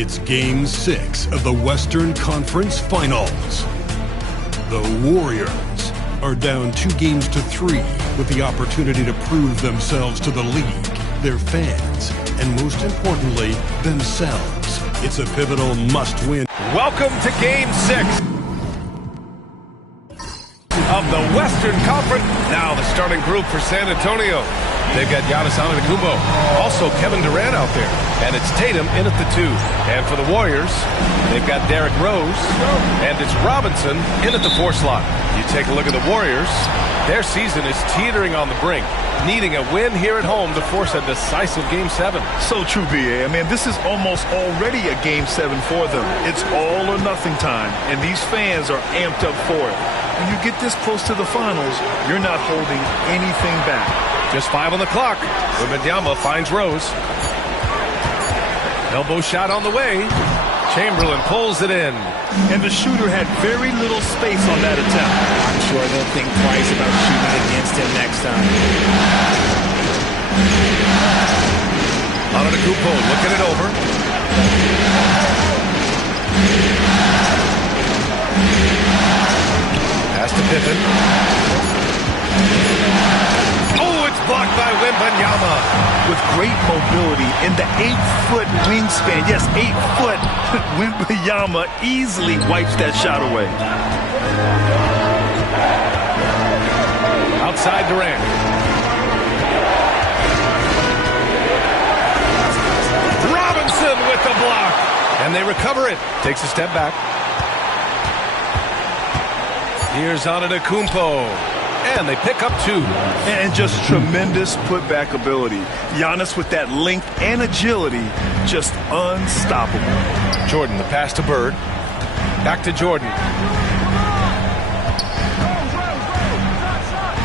It's Game 6 of the Western Conference Finals. The Warriors are down 2-3 with the opportunity to prove themselves to the league, their fans, and most importantly, themselves. It's a pivotal must-win. Welcome to Game 6 of the Western Conference. Now the starting group for San Antonio. They've got Giannis Antetokounmpo, also Kevin Durant out there, and it's Tatum in at the 2. And for the Warriors, they've got Derrick Rose, and it's Robinson in at the 4 slot. You take a look at the Warriors, their season is teetering on the brink, needing a win here at home to force a decisive Game 7. So true, B.A. I mean, this is almost already a Game 7 for them. It's all or nothing time, and these fans are amped up for it. When you get this close to the finals, you're not holding anything back. Just 5 on the clock. Wembanyama finds Rose. Elbow shot on the way. Chamberlain pulls it in. And the shooter had very little space on that attempt. I'm sure they'll think twice about shooting against him next time. Antetokounmpo looking it over. Pass to Pippen. Blocked by Wembanyama. With great mobility in the 8-foot wingspan. Yes, 8 foot. Wembanyama easily wipes that shot away. Outside Durant. Robinson with the block. And they recover it. Takes a step back. Here's Antetokounmpo. And they pick up 2. And just tremendous putback ability. Giannis with that length and agility, just unstoppable. Jordan, the pass to Bird. Back to Jordan.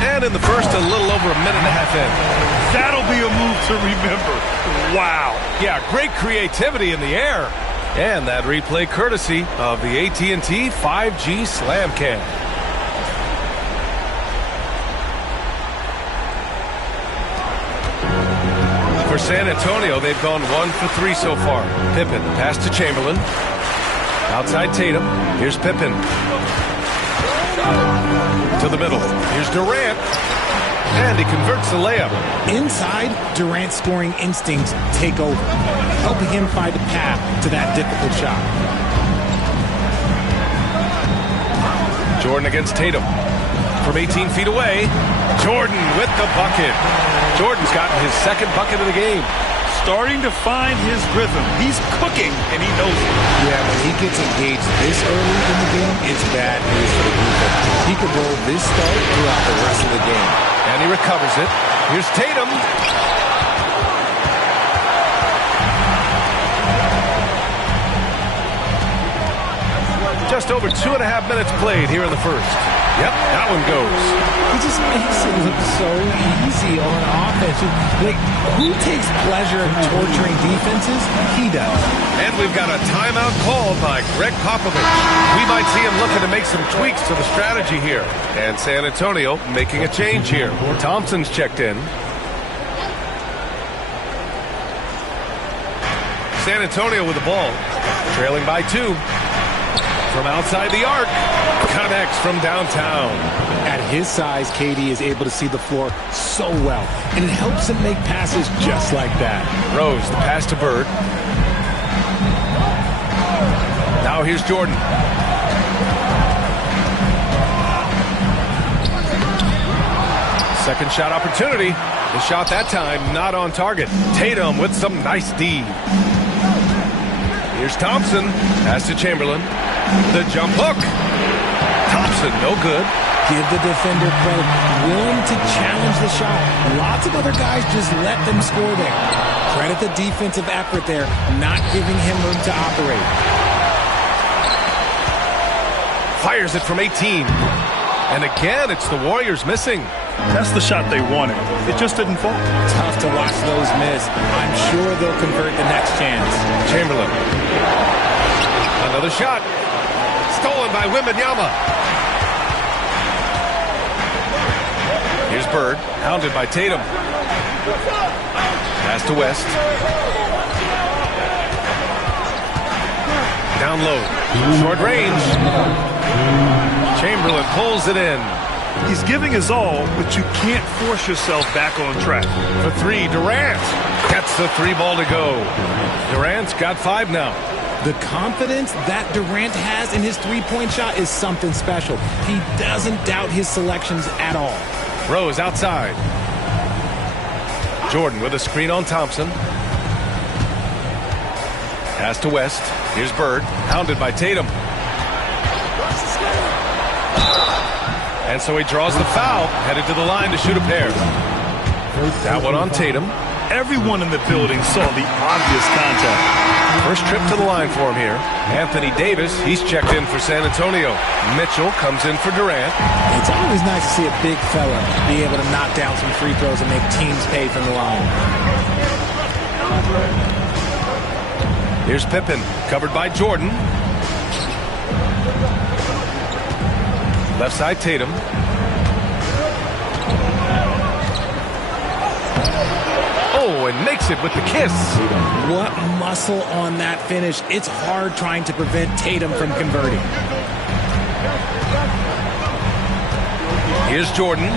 And in the first, a little over a minute and a half in. That'll be a move to remember. Wow. Yeah, great creativity in the air. And that replay courtesy of the AT&T 5G Slam Cam. For San Antonio, they've gone 1 for 3 so far. Pippen, pass to Chamberlain. Outside Tatum. Here's Pippen. To the middle. Here's Durant. And he converts the layup. Inside, Durant's scoring instincts take over, helping him find a path to that difficult shot. Jordan against Tatum. From 18 feet away, Jordan with the bucket. Jordan's gotten his 2nd bucket of the game. Starting to find his rhythm. He's cooking, and he knows it. Yeah, when he gets engaged this early in the game, it's bad news for the group. He could roll this start throughout the rest of the game. And he recovers it. Here's Tatum. Just over 2.5 minutes played here in the first. Yep, that one goes. He just makes it look so easy on offense. Like, who takes pleasure in torturing defenses? He does. And we've got a timeout called by Greg Popovich. We might see him looking to make some tweaks to the strategy here. And San Antonio making a change here. Thompson's checked in. San Antonio with the ball. Trailing by 2. From outside the arc, connects from downtown. At his size, KD is able to see the floor so well, and it helps him make passes just like that. Rose, the pass to Bird. Now here's Jordan. Second shot opportunity. The shot that time not on target. Tatum with some nice D. Here's Thompson. Pass to Chamberlain. The jump hook. Thompson, no good. Give the defender credit. Willing to challenge the shot. Lots of other guys just let them score there. Credit the defensive effort there, not giving him room to operate. Fires it from 18. And again, it's the Warriors missing. That's the shot they wanted. It just didn't fall. Tough to watch those miss. I'm sure they'll convert the next chance. Chamberlain. Another shot. Stolen by Wembanyama. Here's Bird, hounded by Tatum. Pass to West. Down low. Short range. Chamberlain pulls it in. He's giving his all, but you can't force yourself back on track. For three, Durant gets the three ball to go. Durant's got 5 now. The confidence that Durant has in his three-point shot is something special. He doesn't doubt his selections at all. Rose outside. Jordan with a screen on Thompson. Pass to West. Here's Bird, hounded by Tatum. And so he draws the foul, headed to the line to shoot a pair. That one on Tatum. Everyone in the building saw the obvious contact. First trip to the line for him here. Anthony Davis, he's checked in for San Antonio. Mitchell comes in for Durant. It's always nice to see a big fella be able to knock down some free throws and make teams pay from the line. Here's Pippen, covered by Jordan. Left side Tatum. Oh, and makes it with the kiss. What muscle on that finish. It's hard trying to prevent Tatum from converting. Here's Jordan.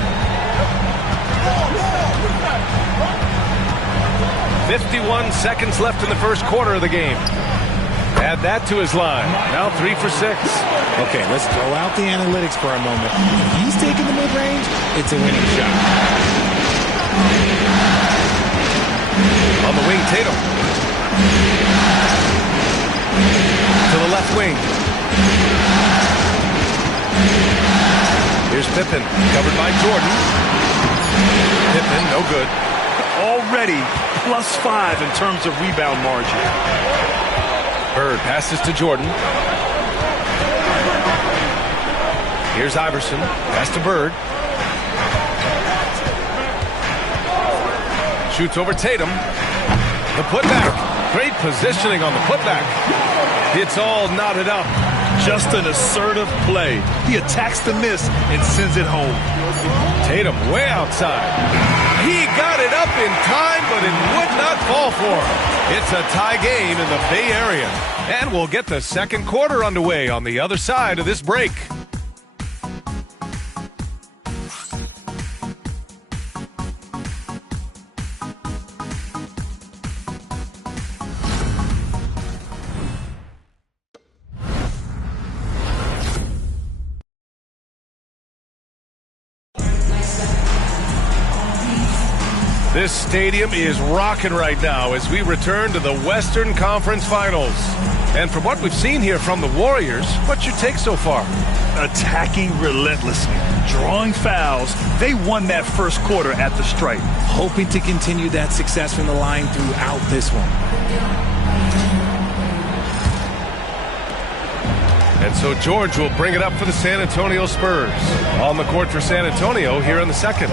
51 seconds left in the first quarter of the game. Add that to his line. Now 3 for 6. Okay, let's throw out the analytics for a moment. If he's taking the mid-range, it's a winning shot. On the wing, Tatum. To the left wing. Here's Pippen, covered by Jordan. Pippen, no good. Already +5 in terms of rebound margin. Bird passes to Jordan. Here's Iverson. Pass to Bird. Shoots over Tatum. The putback. Great positioning on the putback. It's all knotted up. Just an assertive play. He attacks the miss and sends it home. Tatum way outside. He got it up in time, but it would not fall for him. It's a tie game in the Bay Area. And we'll get the second quarter underway on the other side of this break. This stadium is rocking right now as we return to the Western Conference Finals. And from what we've seen here from the Warriors, what's your take so far? Attacking relentlessly, drawing fouls. They won that first quarter at the stripe. Hoping to continue that success from the line throughout this one. And so George will bring it up for the San Antonio Spurs. On the court for San Antonio here in the second.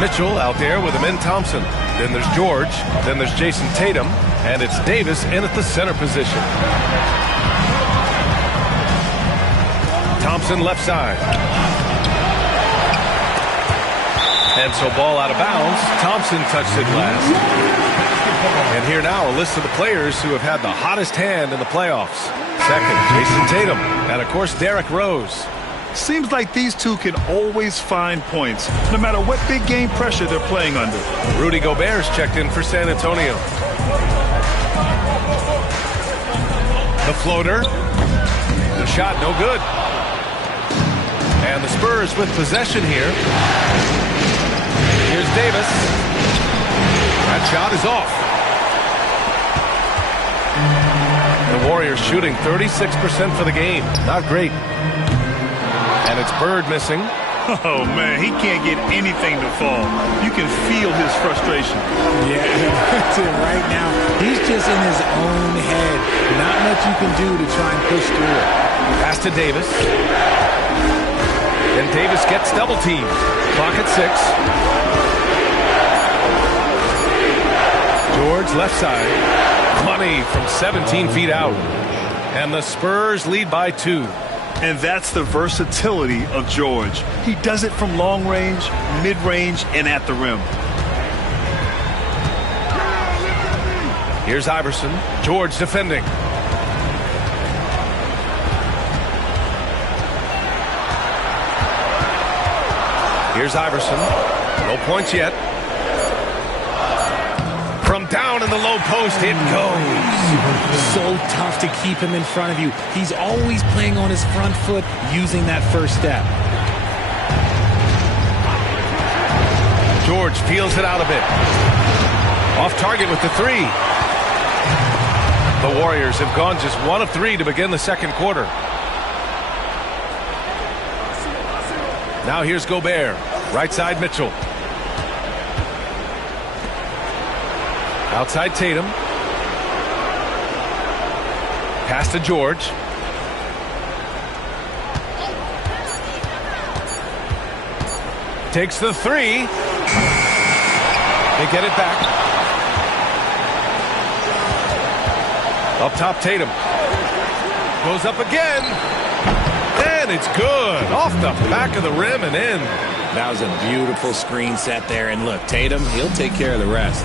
Mitchell out there with Amin Thompson. Then there's George. Then there's Jason Tatum. And it's Davis in at the center position. Thompson left side. And so ball out of bounds. Thompson touched it last. And here now a list of the players who have had the hottest hand in the playoffs. Second, Jason Tatum. And, of course, Derrick Rose. Seems like these two can always find points, no matter what big game pressure they're playing under. Rudy Gobert's checked in for San Antonio. The floater. The shot, no good. And the Spurs with possession here. Here's Davis. That shot is off. The Warriors shooting 36% for the game. Not great. And it's Bird missing. Oh, man, he can't get anything to fall. You can feel his frustration. Yeah, right now, he's just in his own head. Not much you can do to try and push through it. Pass to Davis. And Davis gets double teamed. Clock at 6. George left side. Money from 17 feet out. And the Spurs lead by 2. And that's the versatility of George. He does it from long range, mid-range, and at the rim. Here's Iverson. George defending. Here's Iverson. No points yet. From down in the low post, it goes. So tough to keep him in front of you. He's always playing on his front foot, using that first step. George feels it out a bit. Off target with the three. The Warriors have gone just 1 of 3 to begin the second quarter. Now here's Gobert. Right side Mitchell. Outside Tatum. Pass to George. Takes the three. They get it back. Up top Tatum. Goes up again. And it's good. Off the back of the rim and in. That was a beautiful screen set there. And look, Tatum, he'll take care of the rest.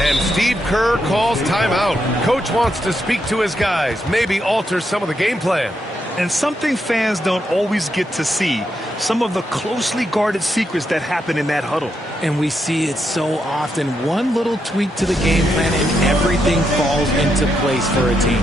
And Steve Kerr calls timeout. Coach wants to speak to his guys, maybe alter some of the game plan. And something fans don't always get to see, some of the closely guarded secrets that happen in that huddle. And we see it so often. One little tweak to the game plan and everything falls into place for a team.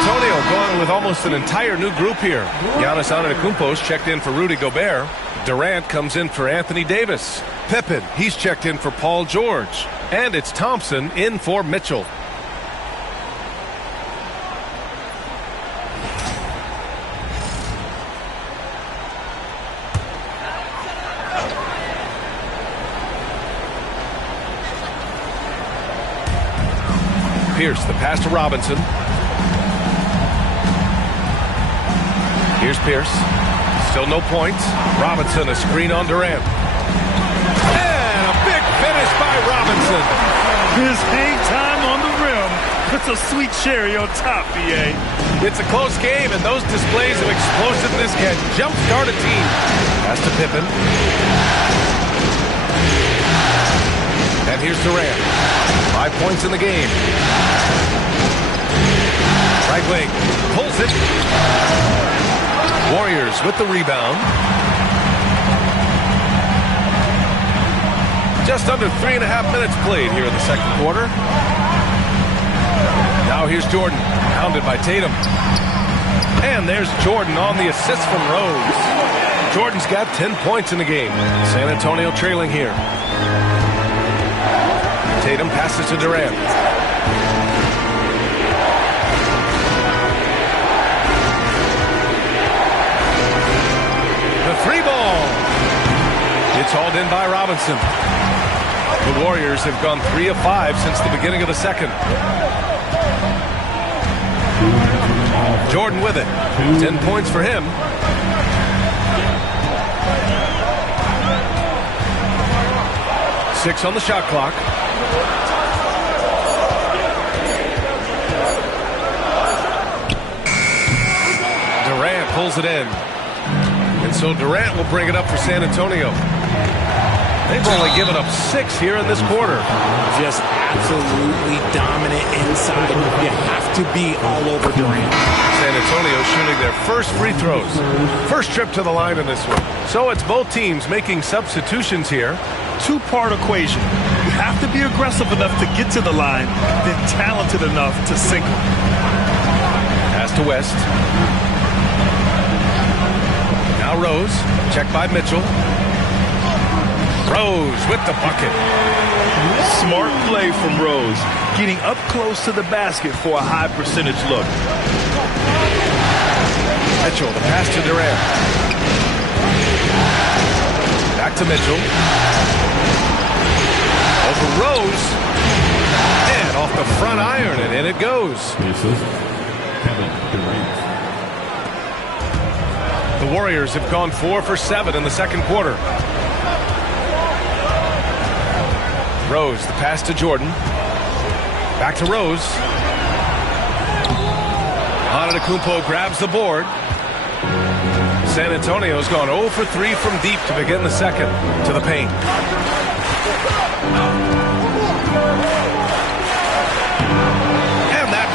Antonio going with almost an entire new group here. Giannis Antetokounmpo's checked in for Rudy Gobert. Durant comes in for Anthony Davis. Pippen, he's checked in for Paul George. And it's Thompson in for Mitchell. Pierce, the pass to Robinson. Here's Pierce. Still no points. Robinson, a screen on Durant. And a big finish by Robinson. His hang time on the rim puts a sweet cherry on top, BA. It's a close game, and those displays of explosiveness can jumpstart a team. Pass to Pippen. And here's Durant. 5 points in the game. Right wing. Pulls it. Warriors with the rebound. Just under 3.5 minutes played here in the second quarter. Now here's Jordan, pounded by Tatum. And there's Jordan on the assist from Rose. Jordan's got 10 points in the game. San Antonio trailing here. Tatum passes to Durant. Three ball. It's hauled in by Robinson. The Warriors have gone 3 of 5 since the beginning of the second. Jordan with it. 10 points for him. Six on the shot clock. Durant pulls it in. And so Durant will bring it up for San Antonio. They've only given up 6 here in this quarter. Just absolutely dominant inside. You have to be all over Durant. San Antonio shooting their first free throws. First trip to the line in this one. So it's both teams making substitutions here. Two-part equation. You have to be aggressive enough to get to the line, then talented enough to sink them. Pass to West. Now Rose, checked by Mitchell. Rose with the bucket. Smart play from Rose, getting up close to the basket for a high percentage look. Mitchell, the pass to Durant. Back to Mitchell. Over Rose. And off the front iron, and in it goes. The Warriors have gone 4 for 7 in the second quarter. Rose, the pass to Jordan. Back to Rose. Antetokounmpo grabs the board. San Antonio's gone 0 for 3 from deep to begin the second. To the paint.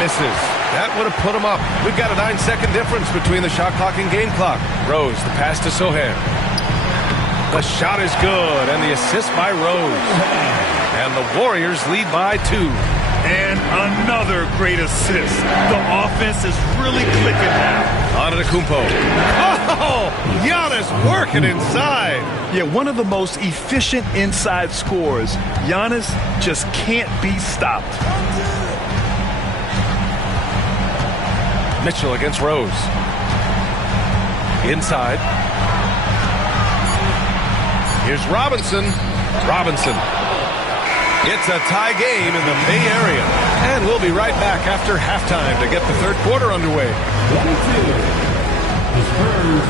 misses. That would have put him up. We've got a 9-second difference between the shot clock and game clock. Rose, the pass to Sochan. The shot is good, and the assist by Rose. And the Warriors lead by 2. And another great assist. The offense is really clicking now. Antetokounmpo. Oh, Giannis working inside. Yeah, one of the most efficient inside scorers. Giannis just can't be stopped. Mitchell against Rose. Inside. Here's Robinson. Robinson. It's a tie game in the Bay Area. And we'll be right back after halftime to get the third quarter underway. 22. The Spurs,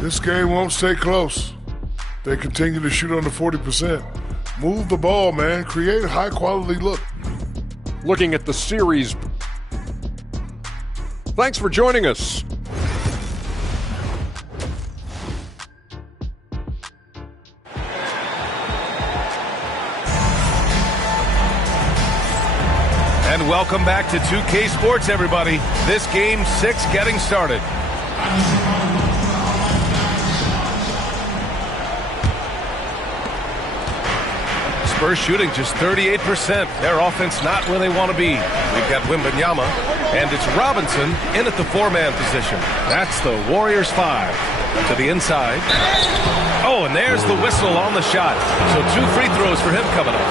22. This game won't stay close. They continue to shoot under 40%. Move the ball, man. Create a high-quality look. Looking at the series. Thanks for joining us. And welcome back to 2K Sports, everybody. This game 6 getting started. Spurs shooting just 38%. Their offense not where they want to be. We've got Wembanyama, and it's Robinson in at the 4-man position. That's the Warriors 5. To the inside. Oh, and there's the whistle on the shot. So 2 free throws for him coming up.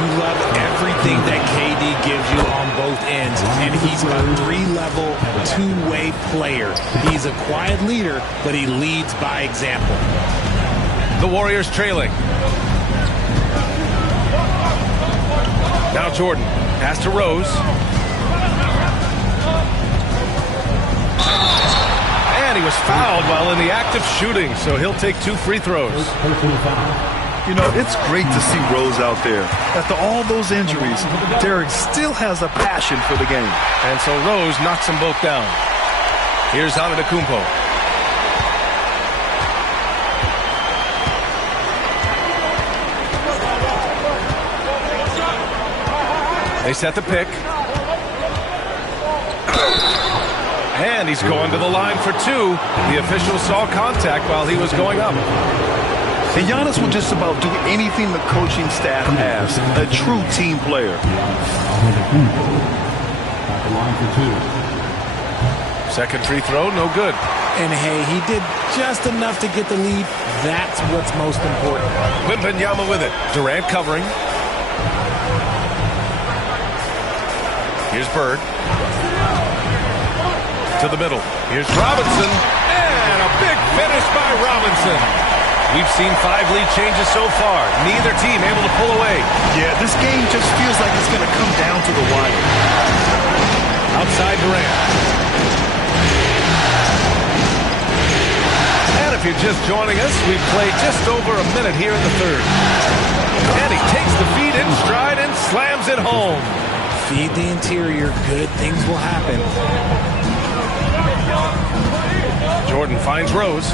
You love everything that KD gives you on both ends, and he's a 3-level, 2-way player. He's a quiet leader, but he leads by example. The Warriors trailing. Now Jordan, pass to Rose. And he was fouled while in the act of shooting, so he'll take 2 free throws. You know, it's great to see Rose out there. After all those injuries, Derek still has a passion for the game. And so Rose knocks them both down. Here's Antetokounmpo. They set the pick. And he's going to the line for 2. The official saw contact while he was going up. And Giannis will just about do anything the coaching staff asks. A true team player. At the line for 2. Second free throw, no good. And hey, he did just enough to get the lead. That's what's most important. Wembanyama with it. Durant covering. Here's Bird. To the middle. Here's Robinson. And a big finish by Robinson. We've seen 5 lead changes so far. Neither team able to pull away. Yeah, this game just feels like it's going to come down to the wire. Outside Durant. And if you're just joining us, we've played just over a minute here in the third. And he takes the feed in stride and slams it home. Feed the interior, good things will happen. Jordan finds Rose.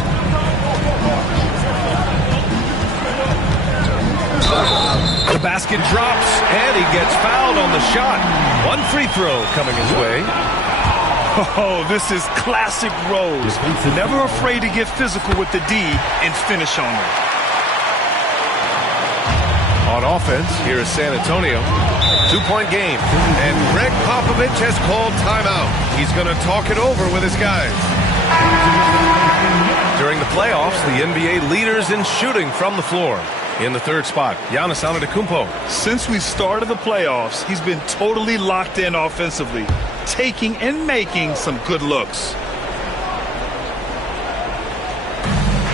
The basket drops, and he gets fouled on the shot. 1 free throw coming his way. Oh, this is classic Rose. Never afraid to get physical with the D and finish on them. On offense, here is San Antonio. 2-point game. And Greg Popovich has called timeout. He's going to talk it over with his guys. During the playoffs, the NBA leaders in shooting from the floor. In the third spot, Giannis Antetokounmpo. Since we started the playoffs, he's been totally locked in offensively, taking and making some good looks.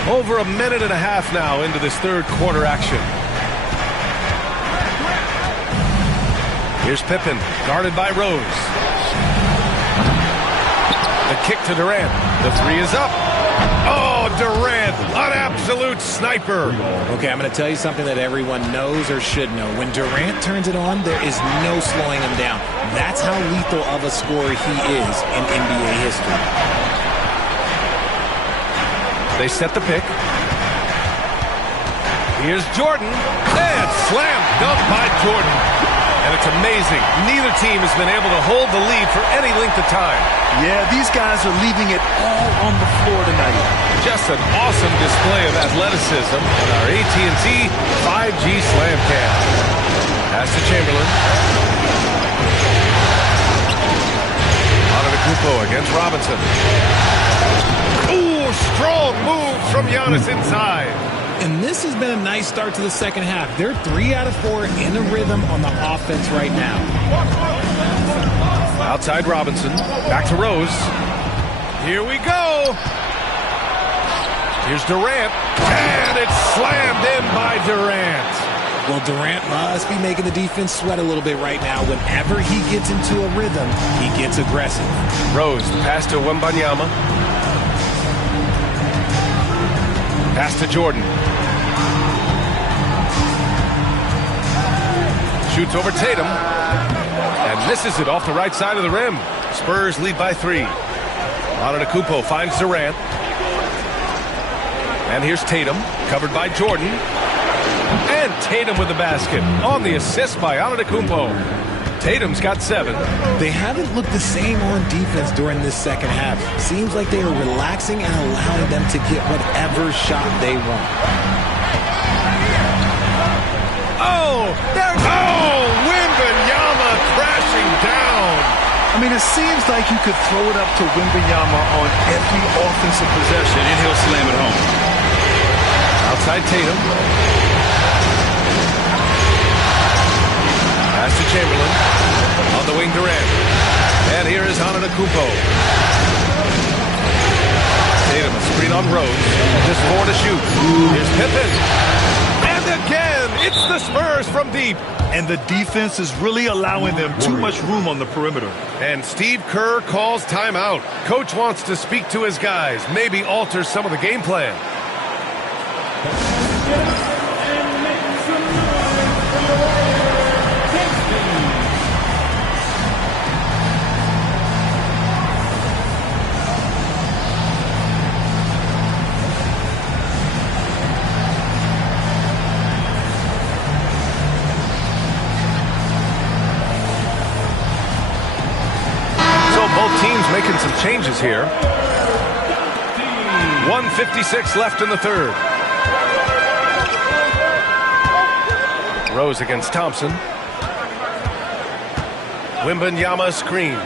Over a minute and a half now into this third quarter action. Here's Pippen, guarded by Rose. The kick to Durant. The 3 is up. Oh, Durant, an absolute sniper. Okay, I'm going to tell you something that everyone knows or should know. When Durant turns it on, there is no slowing him down. That's how lethal of a scorer he is in NBA history. They set the pick. Here's Jordan. And slam dunk by Jordan. And it's amazing. Neither team has been able to hold the lead for any length of time. Yeah, these guys are leaving it all on the floor tonight. Just an awesome display of athleticism on our AT&T 5G Slam Cam. Pass to Chamberlain. Antetokounmpo against Robinson. Ooh, strong move from Giannis inside. And this has been a nice start to the second half. They're 3 out of 4 in a rhythm on the offense right now. Outside Robinson. Back to Rose. Here we go. Here's Durant. And it's slammed in by Durant. Well, Durant must be making the defense sweat a little bit right now. Whenever he gets into a rhythm, he gets aggressive. Rose, the pass to Wembanyama. Pass to Jordan. Shoots over Tatum. And misses it off the right side of the rim. Spurs lead by 3. Antetokounmpo finds Durant. And here's Tatum, covered by Jordan. And Tatum with the basket on the assist by Antetokounmpo. Tatum's got 7. They haven't looked the same on defense during this second half. Seems like they are relaxing and allowing them to get whatever shot they want. Oh, there's... Oh, Wembanyama crashing down. I mean, it seems like you could throw it up to Wembanyama on every offensive possession, and he'll slam it home. Outside Tatum. Pass to Chamberlain. On the wing, Durant. And here is Antetokounmpo. Tatum, a screen on Rose. Just 4 to shoot. Here's Pippen. And again, it's the Spurs from deep. And the defense is really allowing them too much room on the perimeter. And Steve Kerr calls timeout. Coach wants to speak to his guys, maybe alter some of the game plan. Making some changes here. 1:56 left in the third. Rose against Thompson. Wembanyama screen.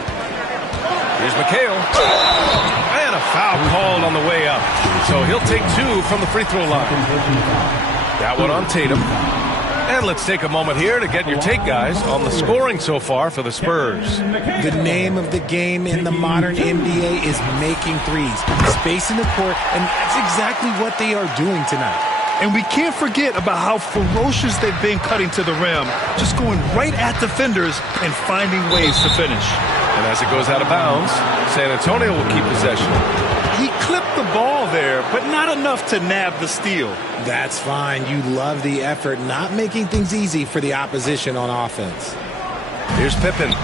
Here's McHale. And a foul called on the way up. So he'll take 2 from the free throw line. That one on Tatum. And let's take a moment here to get your take, guys, on the scoring so far for the Spurs. The name of the game in the modern NBA is making threes, spacing the court, and that's exactly what they are doing tonight. And we can't forget about how ferocious they've been cutting to the rim, just going right at defenders and finding ways to finish. And as it goes out of bounds, San Antonio will keep possession. He clipped the ball there, but not enough to nab the steal. That's fine. You love the effort, not making things easy for the opposition on offense. Here's Pippen.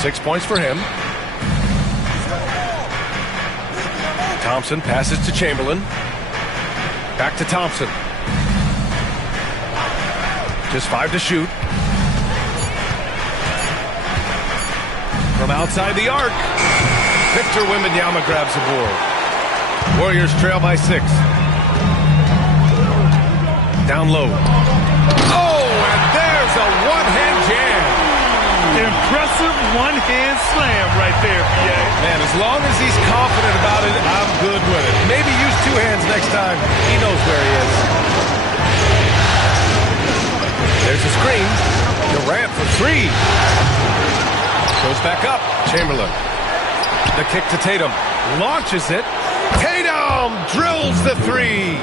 6 points for him. Thompson passes to Chamberlain. Back to Thompson. Just 5 to shoot. From outside the arc, Victor Wembanyama grabs the board. Warriors trail by 6. Down low. Oh, and there's a one-hand jam. Impressive one-hand slam right there, PA. Man, as long as he's confident about it, I'm good with it. Maybe use 2 hands next time. He knows where he is. There's a screen. Durant for 3. Goes back up. Chamberlain. The kick to Tatum. Launches it. Tatum drills the 3.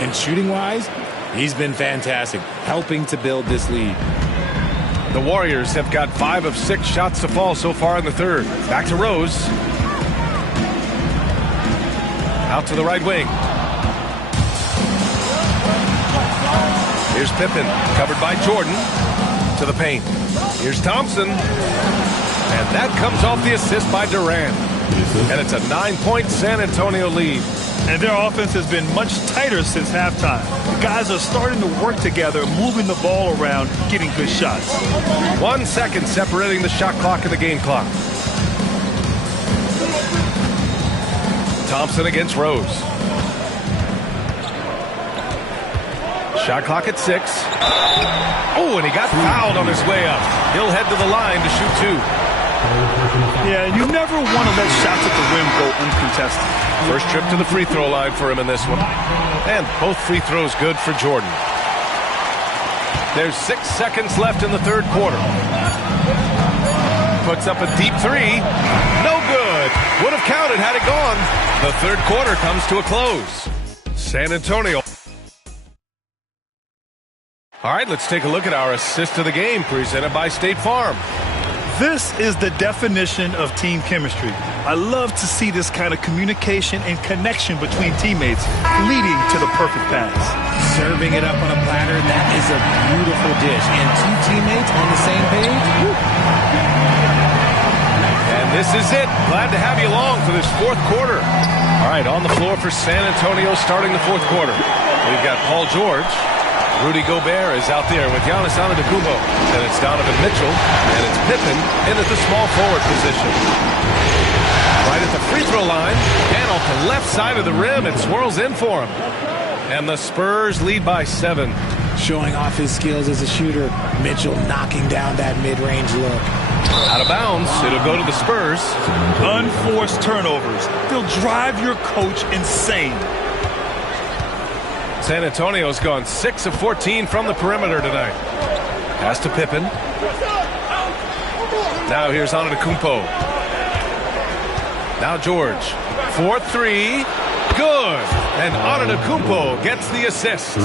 And shooting-wise, he's been fantastic, helping to build this lead. The Warriors have got 5 of 6 shots to fall so far in the third. Back to Rose. Out to the right wing. Here's Pippen, covered by Jordan. To the paint. Here's Thompson. And that comes off the assist by Durant. And it's a 9-point San Antonio lead. And their offense has been much tighter since halftime. The guys are starting to work together, moving the ball around, getting good shots. 1 second separating the shot clock and the game clock. Thompson against Rose. Shot clock at 6. Oh, and he got fouled on his way up. He'll head to the line to shoot 2. Yeah, you never want to let shots at the rim go uncontested. First trip to the free throw line for him in this one. And both free throws good for Jordan. There's 6 seconds left in the third quarter. Puts up a deep 3. No good. Would have counted had it gone. The third quarter comes to a close. San Antonio. All right, let's take a look at our assist of the game presented by State Farm. This is the definition of team chemistry. I love to see this kind of communication and connection between teammates leading to the perfect pass. Serving it up on a platter, that is a beautiful dish. And 2 teammates on the same page. Woo. And this is it. Glad to have you along for this fourth quarter. All right, on the floor for San Antonio starting the fourth quarter. We've got Paul George. Rudy Gobert is out there with Giannis Antetokounmpo. And it's Donovan Mitchell. And it's Pippen in at the small forward position. Right at the free throw line. And off the left side of the rim, it swirls in for him. And the Spurs lead by 7. Showing off his skills as a shooter. Mitchell knocking down that mid-range look. Out of bounds. It'll go to the Spurs. Unforced turnovers. They'll drive your coach insane. San Antonio's gone 6 of 14 from the perimeter tonight. Pass to Pippen. Now here's Antetokounmpo. Now George. 4-3. Good. And Antetokounmpo gets the assist.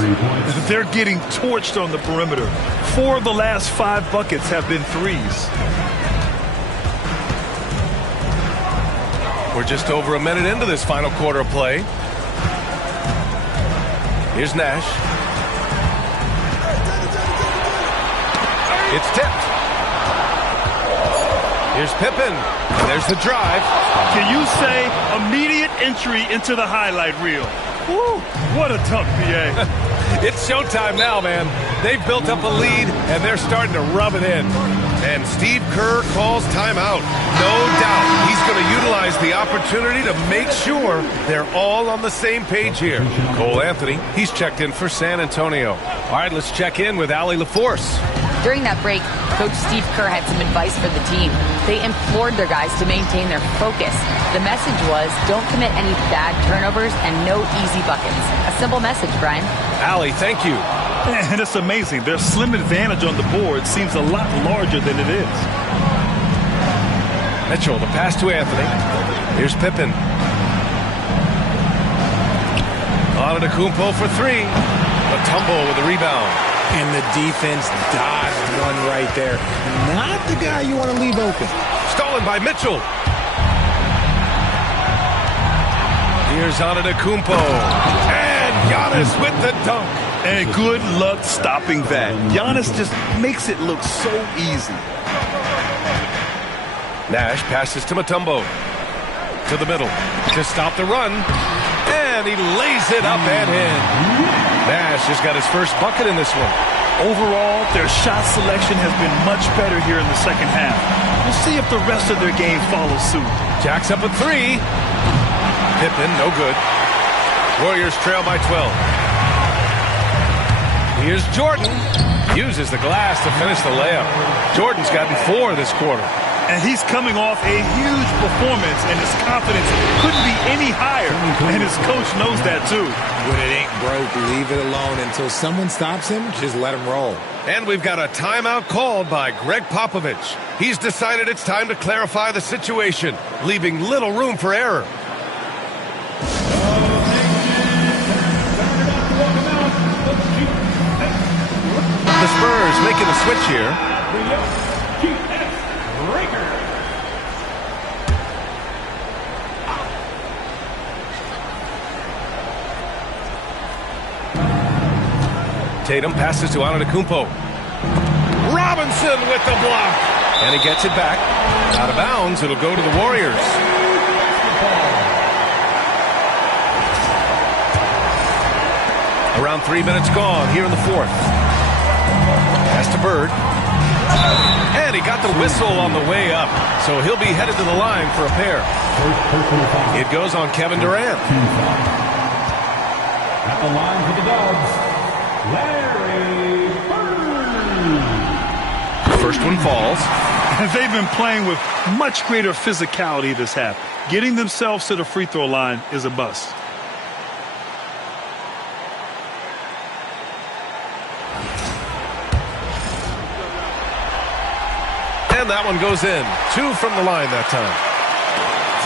They're getting torched on the perimeter. 4 of the last 5 buckets have been threes. We're just over a minute into this final quarter of play. Here's Nash. It's tipped. Here's Pippen. And there's the drive. Can you say immediate entry into the highlight reel? Woo, what a dunk, PA. It's showtime now, man. They've built up a lead, and they're starting to rub it in. And Steve Kerr calls timeout. No doubt he's going to utilize the opportunity to make sure they're all on the same page here. Cole Anthony, he's checked in for San Antonio. All right, let's check in with Allie LaForce. During that break, Coach Steve Kerr had some advice for the team. They implored their guys to maintain their focus. The message was, don't commit any bad turnovers and no easy buckets. A simple message, Brian. Allie, thank you. And it's amazing. Their slim advantage on the board seems a lot larger than it is. Mitchell, the pass to Anthony. Here's Pippen. Antetokounmpo for 3. Mutombo with the rebound. And the defense dodged one right there. Not the guy you want to leave open. Stolen by Mitchell. Here's Antetokounmpo. And Giannis with the dunk. And good luck stopping that. Giannis just makes it look so easy. Nash passes to Mutombo. To the middle. To stop the run. And he lays it up and in. Nash has got his first bucket in this one. Overall, their shot selection has been much better here in the second half. We'll see if the rest of their game follows suit. Jacks up a 3. Pippen, no good. Warriors trail by 12. Here's Jordan. Uses the glass to finish the layup. Jordan's gotten 4 this quarter. And he's coming off a huge performance, and his confidence couldn't be any higher. And his coach knows that, too. When it ain't broke, leave it alone. Until someone stops him, just let him roll. And we've got a timeout called by Greg Popovich. He's decided it's time to clarify the situation, leaving little room for error. The Spurs making a switch here. Tatum passes to Antetokounmpo. Robinson with the block. And he gets it back. Out of bounds. It'll go to the Warriors. Around 3 minutes gone here in the fourth. Pass to Bird. And he got the whistle on the way up. So he'll be headed to the line for a pair. It goes on Kevin Durant. At the line for the Dubs, Larry Bird. First one falls. They've been playing with much greater physicality this half. Getting themselves to the free throw line is a bust. And that one goes in. 2 from the line that time.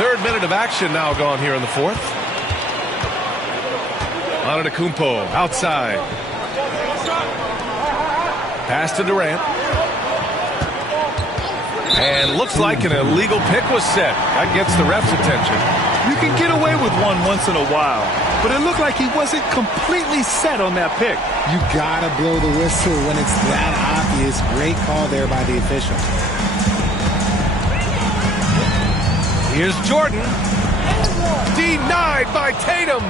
Third minute of action now gone here in the fourth. Antetokounmpo outside. Pass to Durant. And looks like an illegal pick was set. That gets the ref's attention. You can get away with one once in a while, but it looked like he wasn't completely set on that pick. You gotta blow the whistle when it's that obvious. Great call there by the official. Here's Jordan. Denied by Tatum.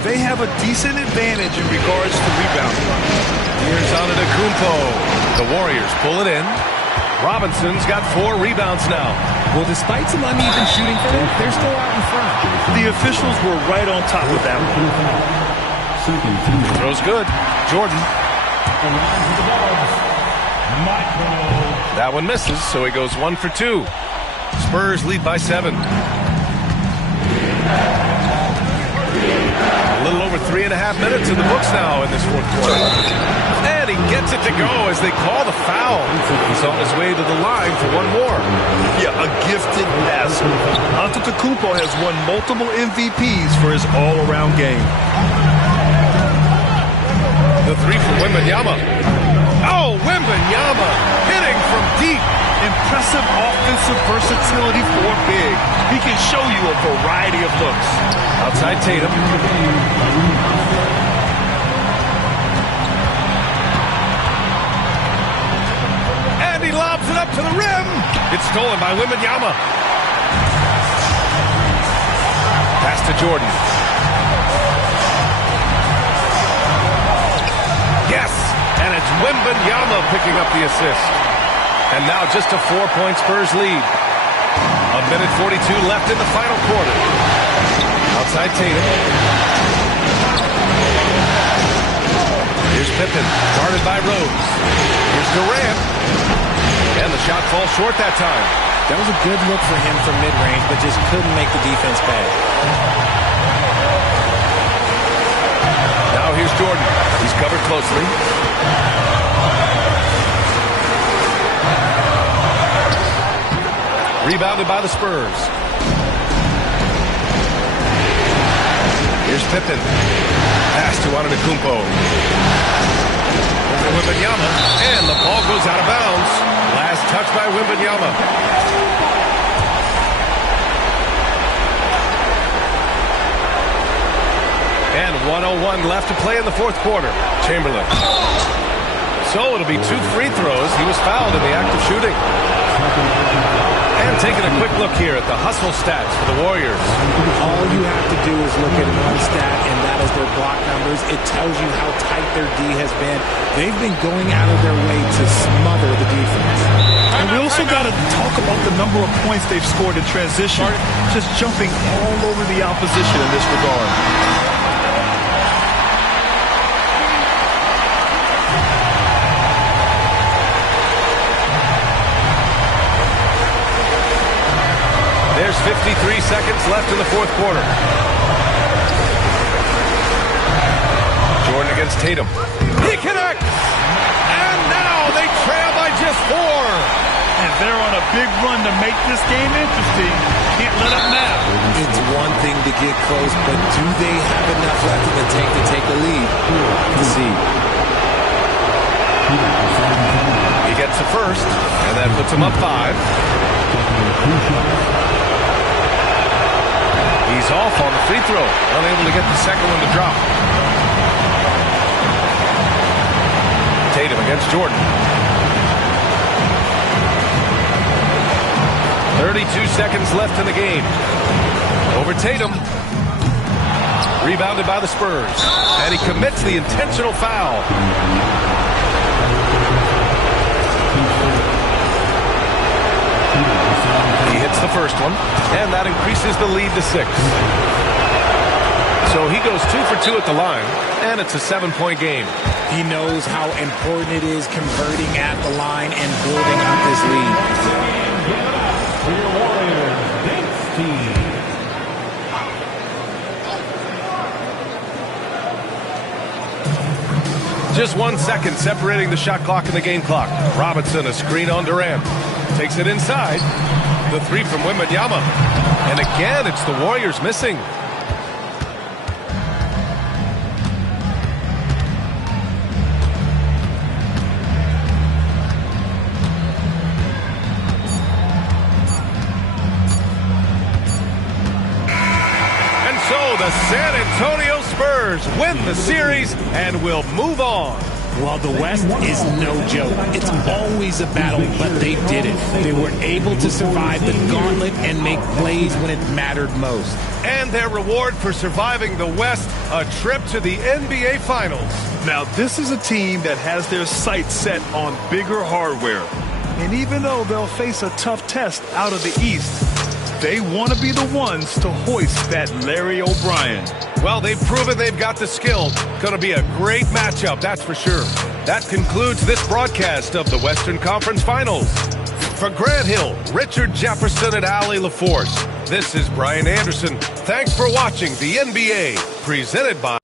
They have a decent advantage in regards to rebounding. Here's Antetokounmpo. The Warriors pull it in. Robinson's got 4 rebounds now. Well, despite some uneven shooting for them, they're still out in front. The officials were right on top of that one. Throws good. Jordan. That one misses, so he goes 1 for 2. Spurs lead by 7. A little over 3.5 minutes in the books now in this fourth quarter. And he gets it to go as they call the foul. He's on his way to the line for one more. Yeah, a gifted passer. Antetokounmpo has won multiple MVPs for his all-around game. The 3 from Wembanyama. Oh, Wembanyama hitting from deep. Impressive offensive versatility for big. He can show you a variety of looks. Outside Tatum. And he lobs it up to the rim. It's stolen by Wembanyama. Pass to Jordan. Yes, and it's Wembanyama picking up the assist. And now just a 4-point Spurs lead. 1:42 left in the final quarter. Outside Tatum. Here's Pippen, guarded by Rose. Here's Durant. And the shot falls short that time. That was a good look for him from mid-range, but just couldn't make the defense pay. Now here's Jordan. He's covered closely. Rebounded by the Spurs. Here's Pippen. Pass to Antetokounmpo. Over to Wembanyama. And the ball goes out of bounds. Last touch by Wembanyama. And 1:01 left to play in the fourth quarter. Chamberlain. So it'll be 2 free throws. He was fouled in the act of shooting. And taking a quick look here at the hustle stats for the Warriors. All you have to do is look at one stat, and that is their block numbers. It tells you how tight their D has been. They've been going out of their way to smother the defense. And we also got to talk about the number of points they've scored in transition. Just jumping all over the opposition in this regard. There's 53 seconds left in the fourth quarter. Jordan against Tatum. He connects! And now they trail by just 4. And they're on a big run to make this game interesting. Can't let up now. It's one thing to get close, but do they have enough left in the tank to take a lead? Let's see. He gets the first, and that puts him up 5. He's off on the free throw, unable to get the second one to drop. Tatum against Jordan. 32 seconds left in the game. Over Tatum. Rebounded by the Spurs. And he commits the intentional foul. He hits the first one, and that increases the lead to 6. So he goes 2 for 2 at the line, and it's a 7-point game. He knows how important it is converting at the line and building up his lead. For your Warriors, Dinks team. Just 1 second separating the shot clock and the game clock. Robinson, a screen on Durant. Takes it inside. The 3 from Wembanyama. And again, it's the Warriors missing. And so the San Antonio Spurs win the series and will move on. Well, the West is no joke. It's always a battle, but they did it. They were able to survive the gauntlet and make plays when it mattered most. And their reward for surviving the West, a trip to the NBA Finals. Now, this is a team that has their sights set on bigger hardware. And even though they'll face a tough test out of the East, they want to be the ones to hoist that Larry O'Brien. Well, they've proven they've got the skill. Going to be a great matchup, that's for sure. That concludes this broadcast of the Western Conference Finals. For Grant Hill, Richard Jefferson, and Allie LaForce, this is Brian Anderson. Thanks for watching the NBA, presented by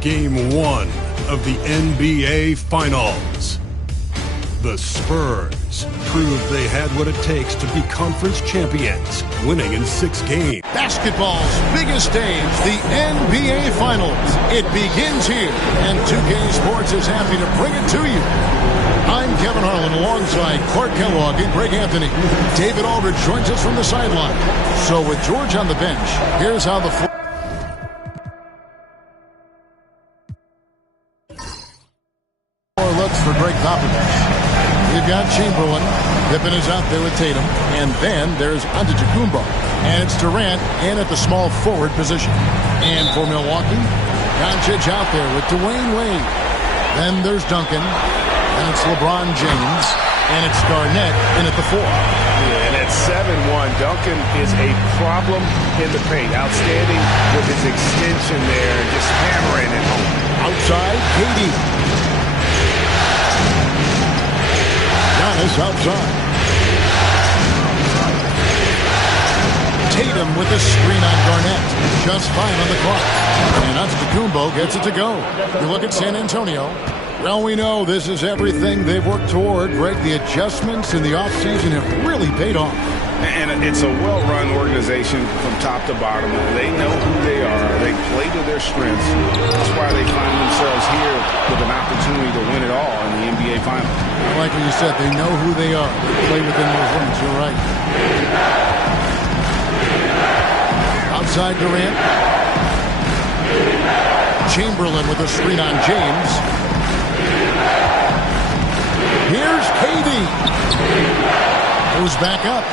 Game 1 of the NBA Finals. The Spurs proved they had what it takes to be conference champions, winning in 6 games. Basketball's biggest stage, the NBA Finals. It begins here, and 2K Sports is happy to bring it to you. I'm Kevin Harlan alongside Clark Kellogg and Greg Anthony. David Aldridge joins us from the sideline. So with George on the bench, here's how the floor looks for Greg Popovich. You've got Chamberlain. Pippen is out there with Tatum. And then there's Antetokounmpo. And it's Durant in at the small forward position. And for Milwaukee, Doncic out there with Dwayne Wade. Then there's Duncan. And it's LeBron James. And it's Garnett in at the 4. Yeah, and at 7-1, Duncan is a problem in the paint. Outstanding with his extension there, just hammering it home. Outside, KD. Giannis outside. Tatum with the screen on Garnett. Just 5 on the clock. And Antetokounmpo gets it to go. You look at San Antonio. Well, we know this is everything they've worked toward. Greg, the adjustments in the offseason have really paid off. And it's a well-run organization from top to bottom. They know who they are. They play to their strengths. That's why they find themselves here with an opportunity to win it all in the NBA Finals. I like what you said. They know who they are. They play within those limits. You're right. Outside Durant. Chamberlain with a screen on James. Here's KD. Goes back up.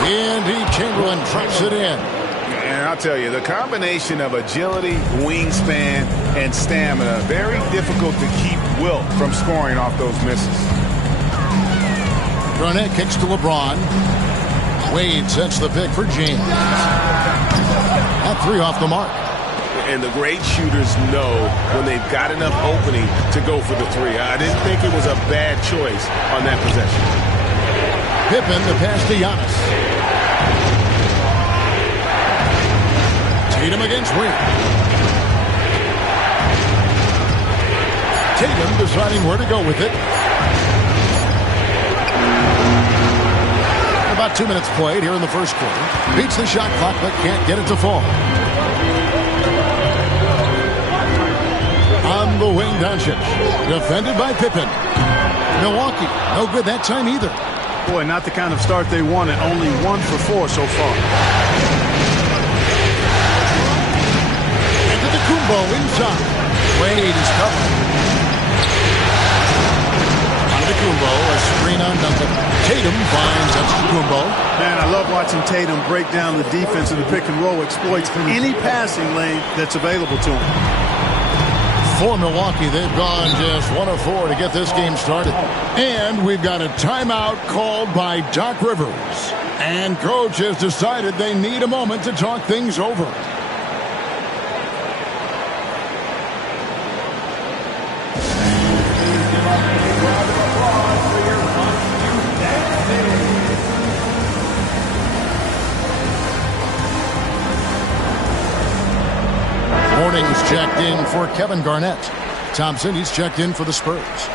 And Chamberlain traps it in. And I'll tell you, the combination of agility, wingspan, and stamina, very difficult to keep Wilt from scoring off those misses. Garnett kicks to LeBron. Wade sets the pick for James. That 3 off the mark. And the great shooters know when they've got enough opening to go for the 3. I didn't think it was a bad choice on that possession. Pippen, the pass to Giannis. Tatum against Wade. Tatum deciding where to go with it. About 2 minutes played here in the first quarter. Beats the shot clock but can't get it to fall. On the wing, Doncic. Defended by Pippen. Milwaukee, no good that time either. Boy, not the kind of start they wanted. Only 1 for 4 so far. Antetokounmpo inside. Wade is covered. Antetokounmpo, a screen on Duncan. Tatum finds Antetokounmpo. Man, I love watching Tatum break down the defense in the pick and roll. Exploits any passing lane that's available to him. For Milwaukee, they've gone just 1 of 4 to get this game started. And we've got a timeout called by Doc Rivers. And Coach has decided they need a moment to talk things over. Morning's checked in for Kevin Garnett. Thompson, he's checked in for the Spurs.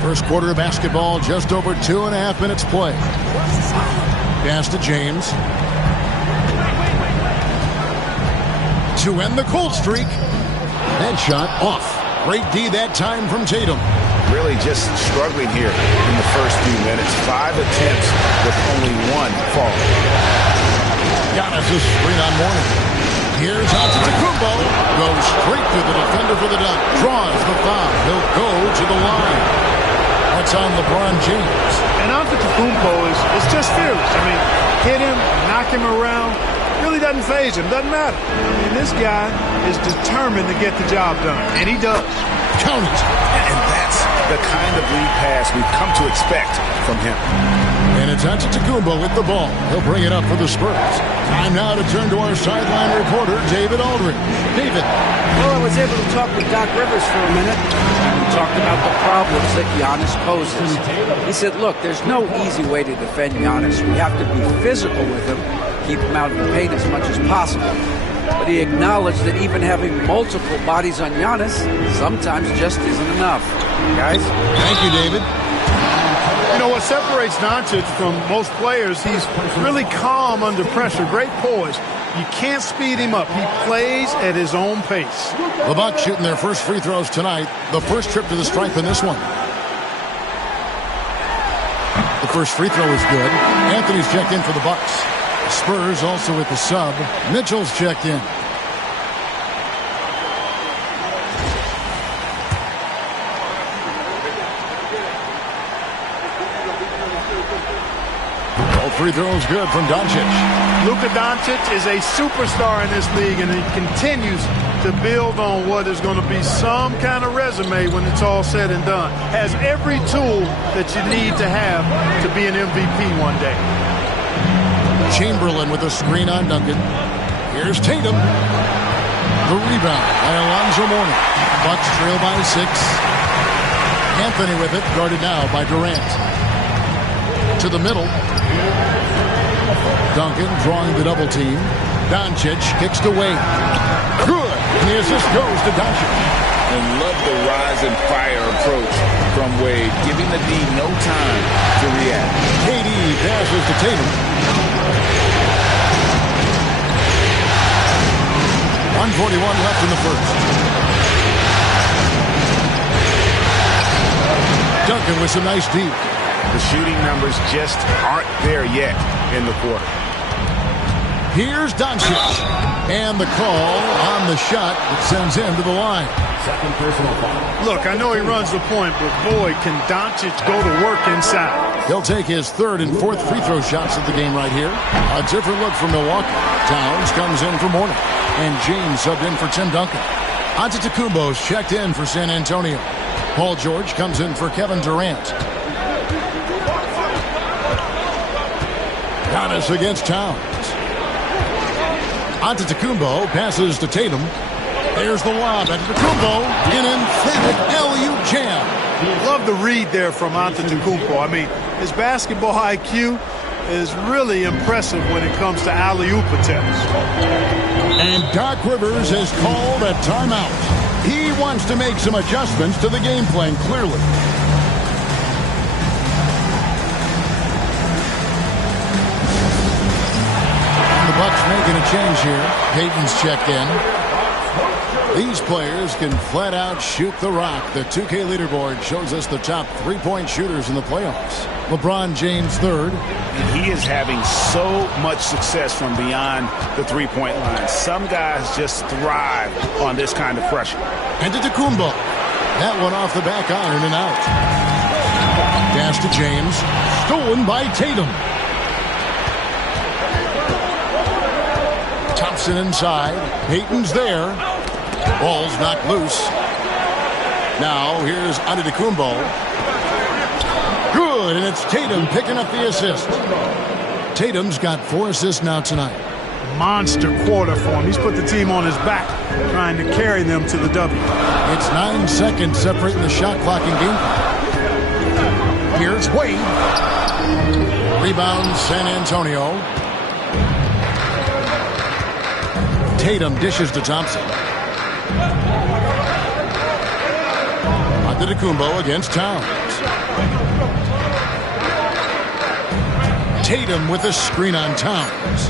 First quarter of basketball, just over 2.5 minutes play. Pass to James. To end the cold streak. That shot off. Great D that time from Tatum. Really just struggling here in the first few minutes. 5 attempts with only 1 fall. Giannis is screen on Mourning. Here's Antetokounmpo. Goes straight to the defender for the dunk. Draws the foul. He'll go to the line. That's on LeBron James. And Antetokounmpo is just fearless. I mean, hit him, knock him around. Really doesn't faze him. Doesn't matter. I mean, this guy is determined to get the job done. And he does. Count it. And that's the kind of lead pass we've come to expect from him. And And it's Antetokounmpo with the ball. He'll bring it up for the Spurs. Time now to turn to our sideline reporter, David Aldridge. David. Well, I was able to talk with Doc Rivers for a minute. We talked about the problems that Giannis poses. He said, look, there's no easy way to defend Giannis. We have to be physical with him, keep him out of the paint as much as possible. But he acknowledged that even having multiple bodies on Giannis sometimes just isn't enough. Guys? Thank you, David. You know what separates Doncic from most players, he's really calm under pressure, great poise. You can't speed him up. He plays at his own pace. The Bucks shooting their first free throws tonight. The first trip to the stripe in this one. The first free throw is good. Anthony's checked in for the Bucks. Spurs also with the sub. Mitchell's checked in. Free throws good from Doncic. Luka Doncic is a superstar in this league, and he continues to build on what is going to be some kind of resume when it's all said and done. Has every tool that you need to have to be an MVP one day. Chamberlain with a screen on Duncan. Here's Tatum. The rebound by Alonzo Mourning. Bucks trail by 6. Anthony with it, guarded now by Durant. To the middle. Duncan drawing the double team. Doncic kicks to Wade. Good. And the assist goes to Doncic. And love the rise and fire approach from Wade, giving the D no time to react. KD passes to Tatum. 1:41 left in the first. Duncan with some nice deep. The shooting numbers just aren't there yet in the quarter. Here's Doncic. And the call on the shot that sends him to the line. Second personal foul. Look, I know he runs the point, but boy, can Doncic go to work inside. He'll take his third and fourth free throw shots of the game right here. A different look from Milwaukee. Towns comes in for Mourning. And James subbed in for Tim Duncan. Antetokounmpo's checked in for San Antonio. Paul George comes in for Kevin Durant. Giannis against Towns. Antetokounmpo passes to Tatum. There's the lob. Antetokounmpo, an emphatic alley-oop jam. Love the read there from Antetokounmpo. I mean, his basketball IQ is really impressive when it comes to alley-oop attempts. And Doc Rivers has called a timeout. He wants to make some adjustments to the game plan, clearly. Bucks making a change here. Payton's checked in. These players can flat out shoot the rock. The 2K leaderboard shows us the top three-point shooters in the playoffs. LeBron James third. And he is having so much success from beyond the three-point line. Some guys just thrive on this kind of pressure. Antetokounmpo. That one off the back iron and out. Pass to James. Stolen by Tatum. Thompson inside. Payton's there. Ball's knocked loose. Now here's Antetokounmpo. Good, and it's Tatum picking up the assist. Tatum's got 4 assists now tonight. Monster quarter for him. He's put the team on his back, trying to carry them to the W. It's 9 seconds separating the shot clock in game. Here's Wade. Rebound San Antonio. Tatum dishes to Thompson. Antetokounmpo against Towns. Tatum with a screen on Towns.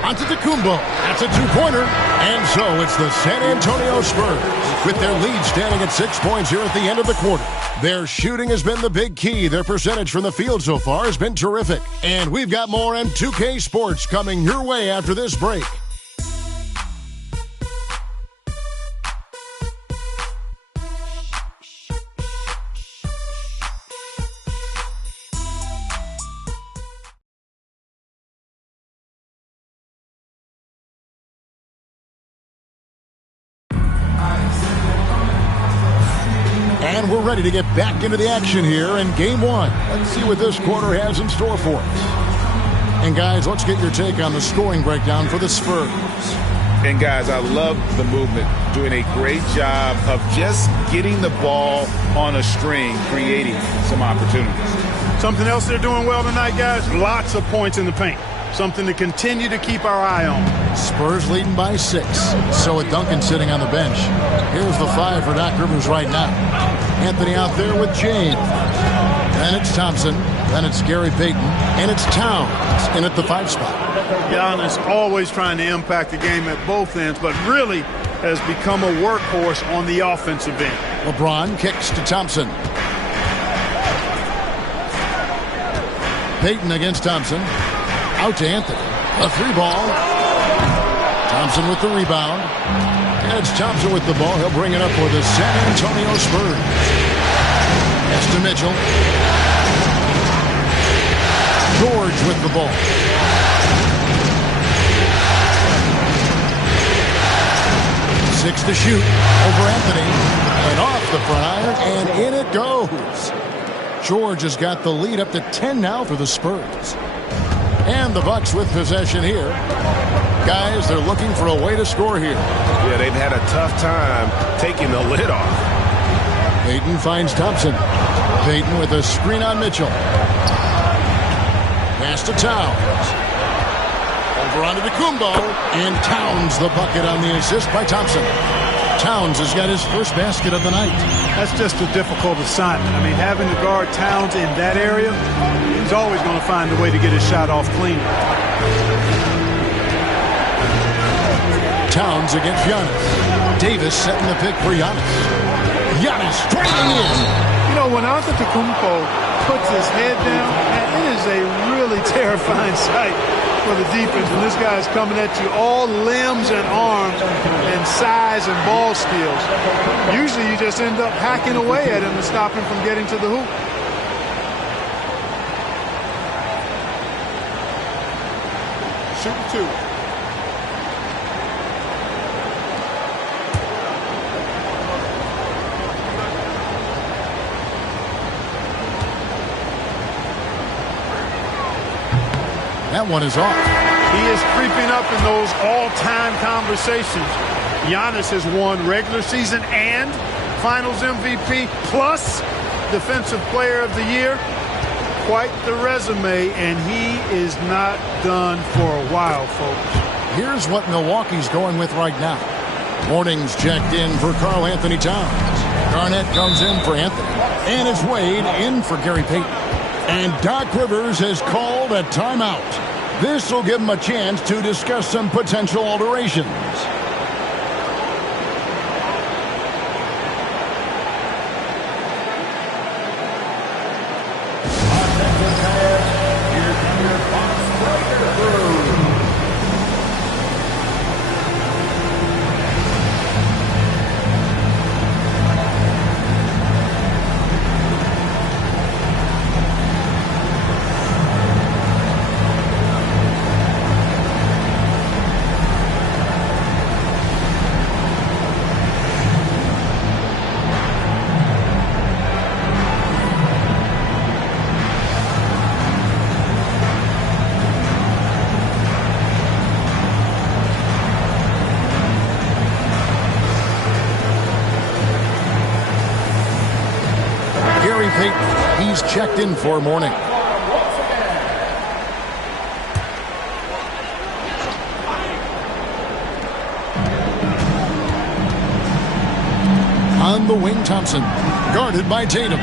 Antetokounmpo. That's a two-pointer. And so it's the San Antonio Spurs with their lead standing at 6 points here at the end of the quarter. Their shooting has been the big key. Their percentage from the field so far has been terrific. And we've got more on 2K Sports coming your way after this break. And we're ready to get back into the action here in game one. Let's see what this quarter has in store for us. And guys, let's get your take on the scoring breakdown for the Spurs. And guys, I love the movement, doing a great job of just getting the ball on a string, creating some opportunities. Something else they're doing well tonight, guys, lots of points in the paint. Something to continue to keep our eye on. Spurs leading by 6. So with Duncan sitting on the bench. Here's the 5 for Doc Rivers right now. Anthony out there with James. Then it's Thompson. Then it's Gary Payton. And it's Towns in at the 5 spot. Giannis always trying to impact the game at both ends, but really has become a workhorse on the offensive end. LeBron kicks to Thompson. Payton against Thompson. Out to Anthony. A 3-ball. Thompson with the rebound. And it's Thompson with the ball. He'll bring it up for the San Antonio Spurs. It's to Mitchell. George with the ball. Six to shoot over Anthony. And off the front iron. And in it goes. George has got the lead up to 10 now for the Spurs. And the Bucks with possession here. Guys, they're looking for a way to score here. Yeah, they've had a tough time taking the lid off. Payton finds Thompson. Payton with a screen on Mitchell. Pass to Towns. Over onto Kumbo. And Towns the bucket on the assist by Thompson. Towns has got his first basket of the night. That's just a difficult assignment. I mean, having to guard Towns in that area, he's always going to find a way to get his shot off clean. Towns against Giannis. Davis setting the pick for Giannis. Giannis driving in. You know, when Antetokounmpo puts his head down, man, it is a really terrifying sight for the defense when this guy's coming at you all limbs and arms and size and ball skills. Usually you just end up hacking away at him to stop him from getting to the hoop. Shoot 2. That one is off. He is creeping up in those all-time conversations. Giannis has won regular season and Finals MVP plus Defensive Player of the Year. Quite the resume, and he is not done for a while, folks. Here's what Milwaukee's going with right now. Morning's checked in for Karl Anthony Towns. Garnett comes in for Anthony. And it's Wade in for Gary Payton. And Doc Rivers has called a timeout. This will give him a chance to discuss some potential alterations. He's checked in for Morning. On the wing, Thompson. Guarded by Tatum.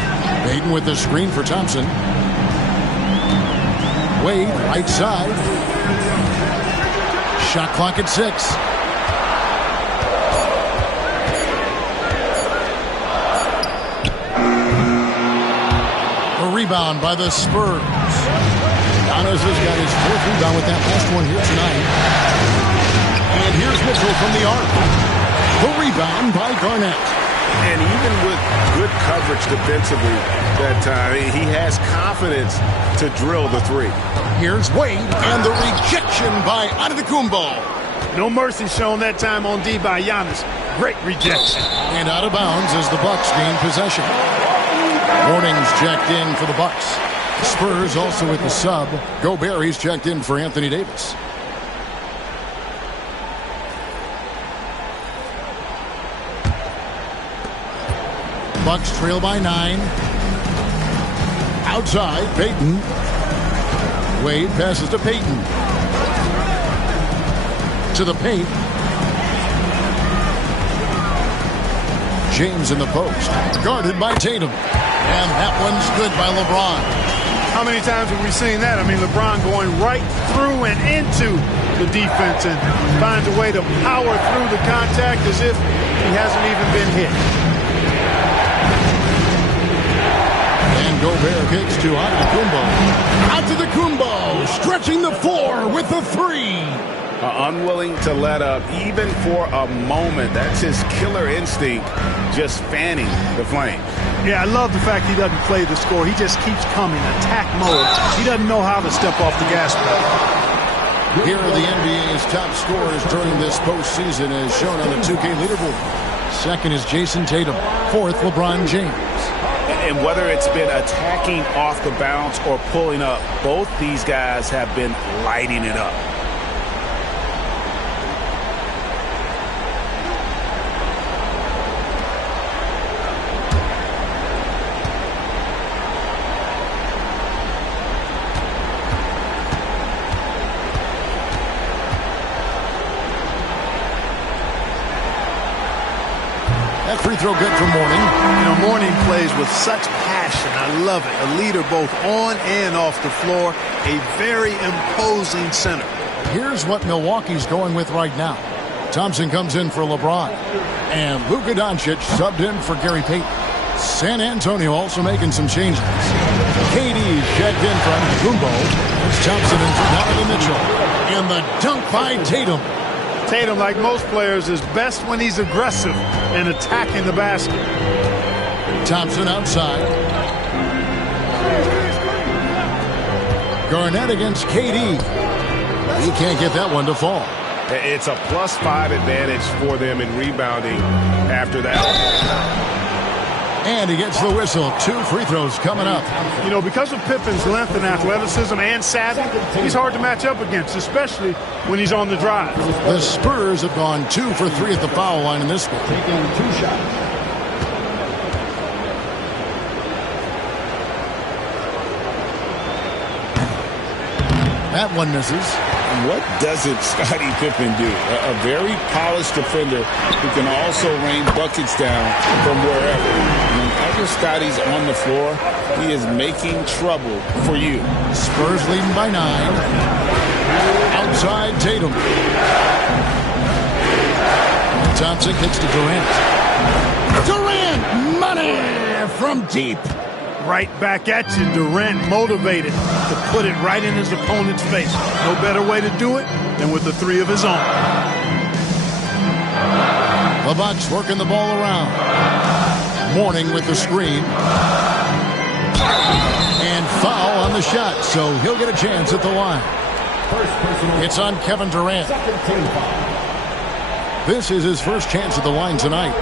Payton with the screen for Thompson. Wade, right side. Shot clock at 6. Rebound by the Spurs. Giannis has got his 4th rebound with that last one here tonight. And here's Mitchell from the arc. The rebound by Garnett. And even with good coverage defensively that time, he has confidence to drill the 3. Here's Wade, and the rejection by Antetokounmpo. No mercy shown that time on D by Giannis. Great rejection. And out of bounds as the Bucks gain possession. Warnings checked in for the Bucks. Spurs also with the sub. Gobert, he's checked in for Anthony Davis. Bucks trail by 9. Outside, Payton. Wade passes to Payton. To the paint. James in the post. Guarded by Tatum. And that one's good by LeBron. How many times have we seen that? I mean, LeBron going right through and into the defense and finds a way to power through the contact as if he hasn't even been hit. And Gobert kicks to Antetokounmpo. Antetokounmpo stretching the floor with the 3. Unwilling to let up even for a moment. That's his killer instinct, just fanning the flames. Yeah, I love the fact he doesn't play the score. He just keeps coming, attack mode. He doesn't know how to step off the gas pedal. Here are the NBA's top scorers during this postseason as shown on the 2K leaderboard. Second is Jason Tatum. Fourth, LeBron James. And whether it's been attacking off the bounce or pulling up, both these guys have been lighting it up. That free throw good for Mourning. You know, Mourning plays with such passion. I love it. A leader both on and off the floor. A very imposing center. Here's what Milwaukee's going with right now. Thompson comes in for LeBron. And Luka Doncic subbed in for Gary Payton. San Antonio also making some changes. KD's checked in for Antetokounmpo. It's Thompson in for Donovan Mitchell. And the dunk by Tatum. Tatum, like most players, is best when he's aggressive and attacking the basket. Thompson outside. Garnett against KD. He can't get that one to fall. It's a +5 advantage for them in rebounding after that. And he gets the whistle. 2 free throws coming up. You know, because of Pippen's length and athleticism and savvy, he's hard to match up against, especially when he's on the drive. The Spurs have gone 2 for 3 at the foul line in this game. Taking 2 shots. That one misses. What doesn't Scottie Pippen do? A very polished defender who can also rain buckets down from wherever. Whenever Scottie's on the floor, he is making trouble for you. Spurs leading by 9. Outside Tatum. And Thompson kicks to Durant. Durant, money from deep. Right back at you. Durant motivated to put it right in his opponent's face. No better way to do it than with the 3 of his own. The Bucks working the ball around. Mourning with the screen. And foul on the shot, so he'll get a chance at the line. It's on Kevin Durant. This is his first chance at the line tonight.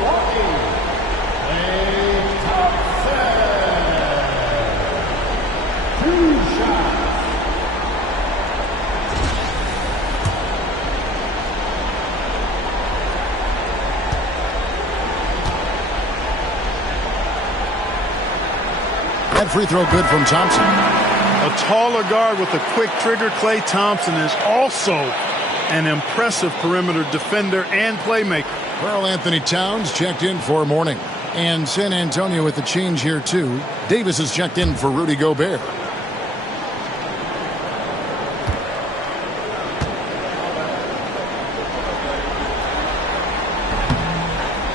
That free throw good from Thompson. A taller guard with a quick trigger. Klay Thompson is also an impressive perimeter defender and playmaker. Karl Anthony Towns checked in for Mourning. And San Antonio with the change here too. Davis has checked in for Rudy Gobert.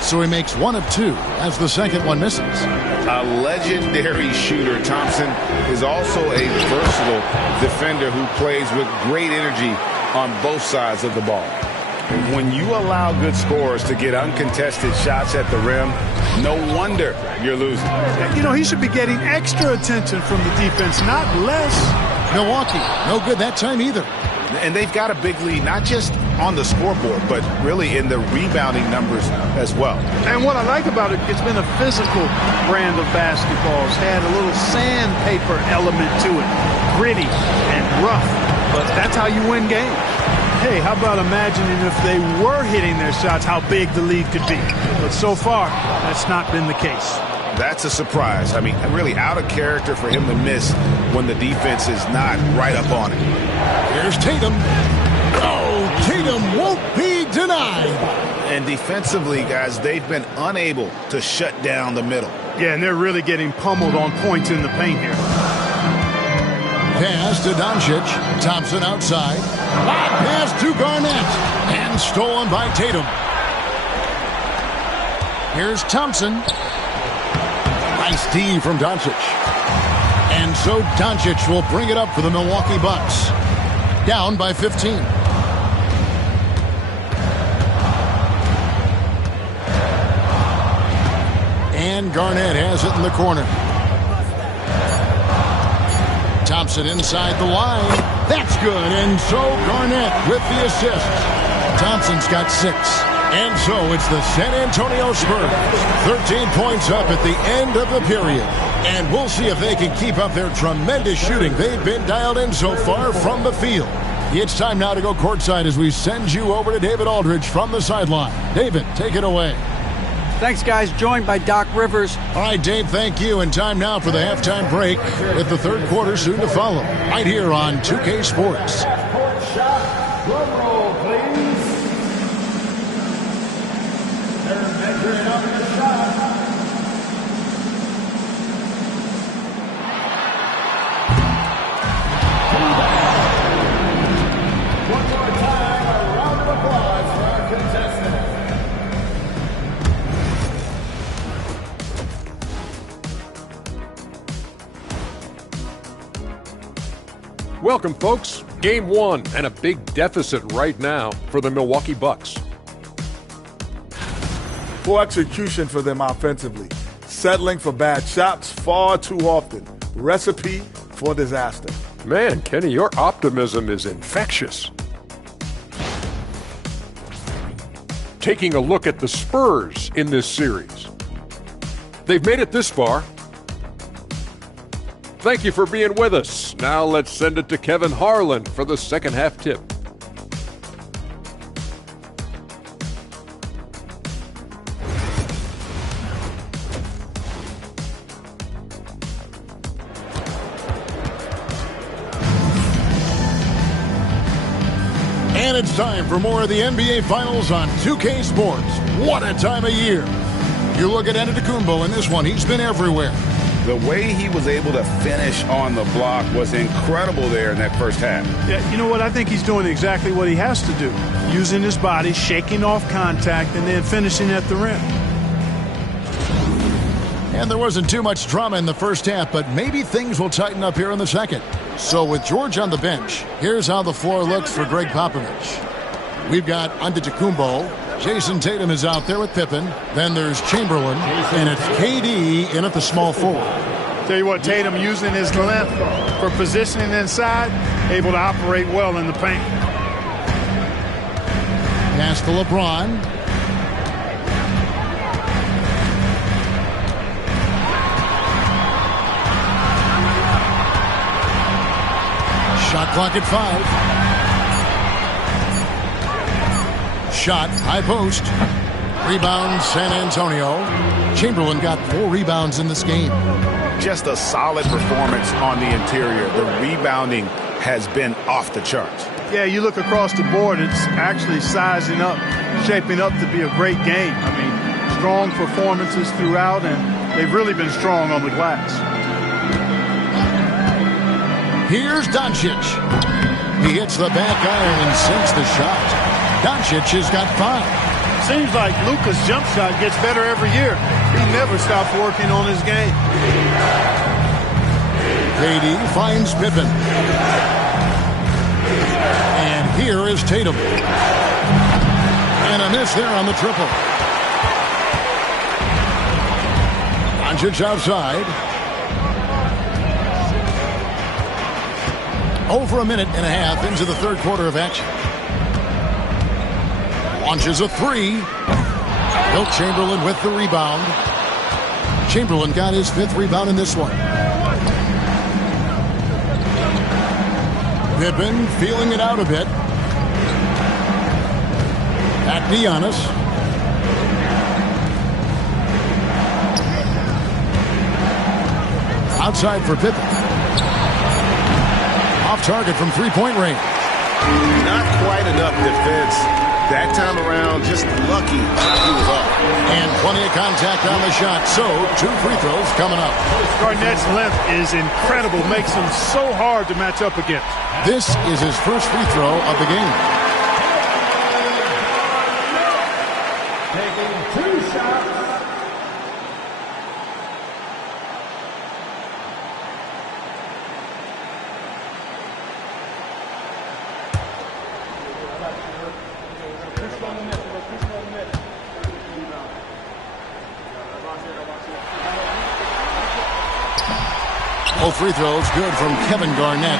So he makes 1 of 2 as the second one misses. A legendary shooter, Thompson is also a versatile defender who plays with great energy on both sides of the ball. When you allow good scorers to get uncontested shots at the rim, no wonder you're losing. You know, he should be getting extra attention from the defense, not less. Milwaukee, no good that time either. And they've got a big lead, not just on the scoreboard, but really in the rebounding numbers as well. And what I like about it, it's been a physical brand of basketball. It's had a little sandpaper element to it, gritty and rough, but that's how you win games. Hey, how about imagining if they were hitting their shots, how big the lead could be? But so far, that's not been the case. That's a surprise. I mean, really out of character for him to miss when the defense is not right up on it. Here's Tatum. Oh, Tatum won't be denied. And defensively, guys, they've been unable to shut down the middle. Yeah, and they're really getting pummeled on points in the paint here. Pass to Doncic. Thompson outside. Pass to Garnett. And stolen by Tatum. Here's Thompson. Nice D from Doncic. And so Doncic will bring it up for the Milwaukee Bucks. Down by 15. And Garnett has it in the corner. Thompson inside the line. That's good. And so Garnett with the assist. Thompson's got 6. And so it's the San Antonio Spurs. 13 points up at the end of the period. And we'll see if they can keep up their tremendous shooting. They've been dialed in so far from the field. It's time now to go courtside as we send you over to David Aldridge from the sideline. David, take it away. Thanks, guys. Joined by Doc Rivers. All right, Dave, thank you. And time now for the halftime break with the third quarter soon to follow. Right here on 2K Sports. Drum roll, please. They're measuring up the shot. One more time, a round of applause for our contestants. Welcome, folks. Game 1 and a big deficit right now for the Milwaukee Bucks. Poor execution for them offensively. Settling for bad shots far too often. Recipe for disaster. Man, Kenny, your optimism is infectious. Taking a look at the Spurs in this series. They've made it this far. Thank you for being with us. Now let's send it to Kevin Harlan for the second half tip. And it's time for more of the NBA Finals on 2K Sports. What a time of year. You look at Antetokounmpo in this one, he's been everywhere. The way he was able to finish on the block was incredible there in that first half. Yeah, you know what? I think he's doing exactly what he has to do. Using his body, shaking off contact, and then finishing at the rim. And there wasn't too much drama in the first half, but maybe things will tighten up here in the second. So with George on the bench, here's how the floor looks for Greg Popovich. We've got Antetokounmpo. Jason Tatum is out there with Pippen. Then there's Chamberlain, and it's KD in at the small forward. Tell you what, Tatum using his length for positioning inside, able to operate well in the paint. Pass to LeBron. Shot clock at 5. Shot, high post. Rebound, San Antonio. Chamberlain got 4 rebounds in this game. Just a solid performance on the interior. The rebounding has been off the charts. Yeah, you look across the board, it's actually sizing up, shaping up to be a great game. I mean, strong performances throughout, and they've really been strong on the glass. Here's Doncic. He hits the back iron and sinks the shot. Doncic has got 5. Seems like Luka's jump shot gets better every year. He never stops working on his game. KD finds Pippen. And here is Tatum. And a miss there on the triple. Doncic outside. Over a minute and a half into the third quarter of action. Launches a three. Wilt Chamberlain with the rebound. Chamberlain got his 5th rebound in this one. Pippen feeling it out a bit. At Giannis. Outside for Pippen. Off target from three-point range. Not quite enough defense. That time around, just lucky he was off. And plenty of contact on the shot. So, 2 free throws coming up. Garnett's length is incredible. Makes him so hard to match up against. This is his first free throw of the game. Taking 2 shots. Both free throws good from Kevin Garnett.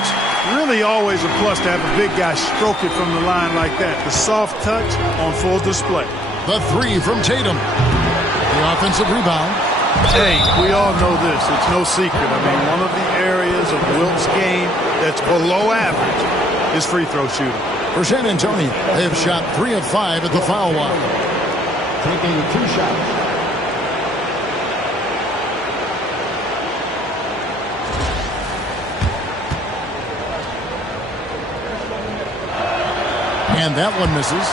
Really always a plus to have a big guy stroke it from the line like that. The soft touch on full display. The 3 from Tatum. The offensive rebound. Hey, we all know this. It's no secret. I mean, one of the areas of Wilt's game that's below average is free throw shooting. For San Antonio, they have shot 3 of 5 at the foul line. Taking 2 shots. And that one misses.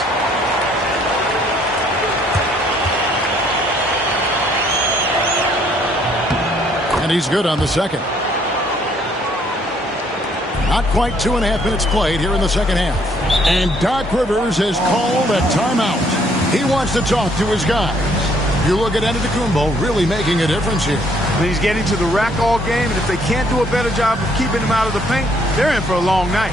And he's good on the second. Not quite 2.5 minutes played here in the second half. And Doc Rivers has called a timeout. He wants to talk to his guys. You look at Antetokounmpo really making a difference here. He's getting to the rack all game, and if they can't do a better job of keeping him out of the paint, they're in for a long night.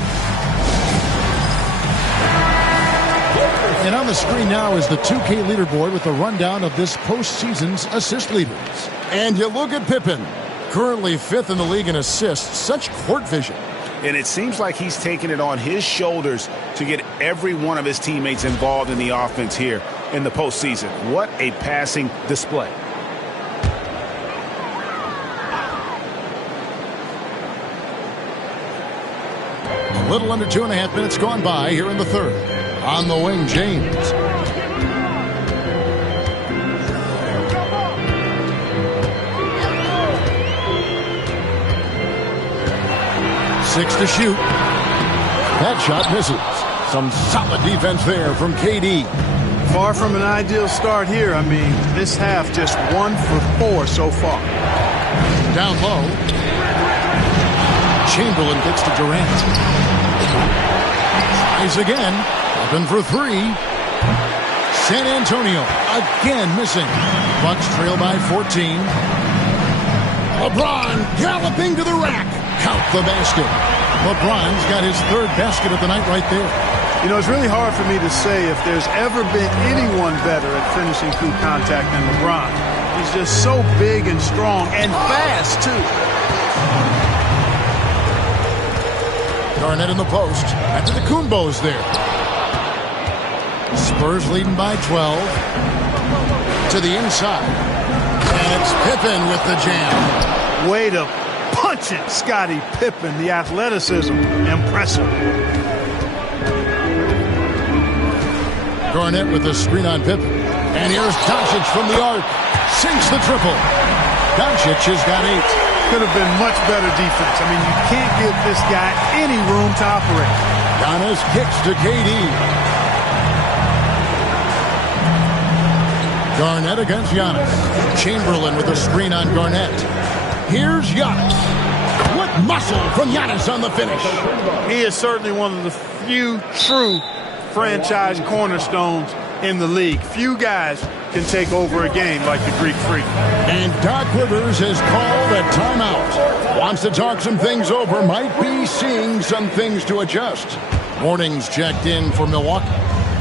And on the screen now is the 2K leaderboard with a rundown of this postseason's assist leaders. And you look at Pippen, currently 5th in the league in assists. Such court vision. And it seems like he's taking it on his shoulders to get every one of his teammates involved in the offense here in the postseason. What a passing display. A little under 2.5 minutes gone by here in the third. On the wing, James. Six to shoot. That shot misses. Some solid defense there from KD. Far from an ideal start here. I mean, this half just 1 for 4 so far. Down low. Chamberlain gets to Durant. Tries again. Open for 3. San Antonio again missing. Bucks trail by 14. LeBron galloping to the rack. Count the basket. LeBron's got his 3rd basket of the night right there. You know, it's really hard for me to say if there's ever been anyone better at finishing through contact than LeBron. He's just so big and strong and fast, too. Garnett in the post. Antetokounmpo's there. Spurs leading by 12. To the inside. And it's Pippen with the jam. Way to punch it, Scottie Pippen. The athleticism, impressive. Garnett with the screen on Pippen. And here's Doncic from the arc. Sinks the triple. Doncic has got 8. Could have been much better defense. I mean, you can't give this guy any room to operate. Giannis kicks to KD. Garnett against Giannis. Chamberlain with a screen on Garnett. Here's Giannis. What muscle from Giannis on the finish. He is certainly one of the few true franchise cornerstones in the league. Few guys can take over a game like the Greek Freak. And Doc Rivers has called a timeout. Wants to talk some things over. Might be seeing some things to adjust. Morning's checked in for Milwaukee.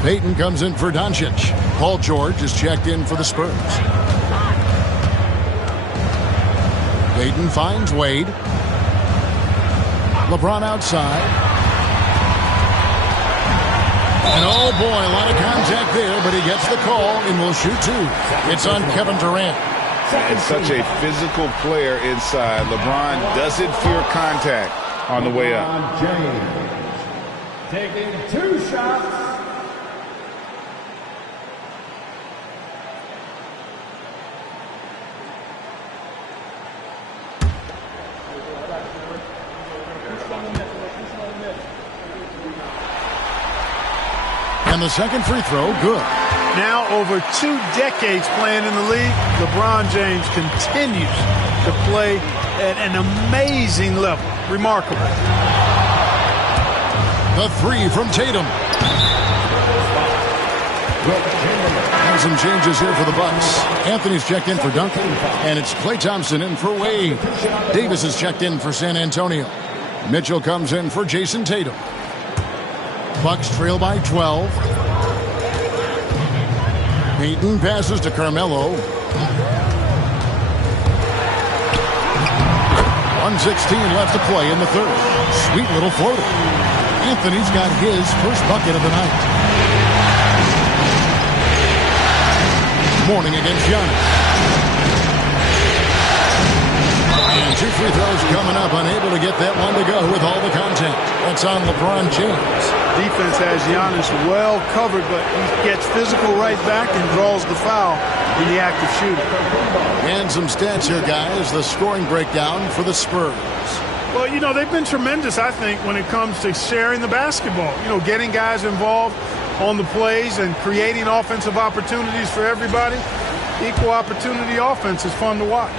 Peyton comes in for Doncic. Paul George is checked in for the Spurs. Peyton finds Wade. LeBron outside. And oh boy, a lot of contact there, but he gets the call and will shoot two. It's on Kevin Durant. And such a physical player inside. LeBron doesn't fear contact on the way up. James taking 2 shots. And the second free throw, good. Now over 2 decades playing in the league, LeBron James continues to play at an amazing level. Remarkable. The three from Tatum. And some changes here for the Bucks. Anthony's checked in for Duncan, and it's Klay Thompson in for Wade. Davis is checked in for San Antonio. Mitchell comes in for Jason Tatum. Bucks trail by 12. Payton passes to Carmelo. 1:16 left to play in the third. Sweet little floater. Anthony's got his first bucket of the night. Morning against Giannis. And 2 free throws coming up. Unable to get that one to go with all the contact. That's on LeBron James. Defense has Giannis well covered, but he gets physical right back and draws the foul in the act of shooting. And some stats here, guys. The scoring breakdown for the Spurs. Well, you know, they've been tremendous, I think, when it comes to sharing the basketball. You know, getting guys involved on the plays and creating offensive opportunities for everybody. Equal opportunity offense is fun to watch.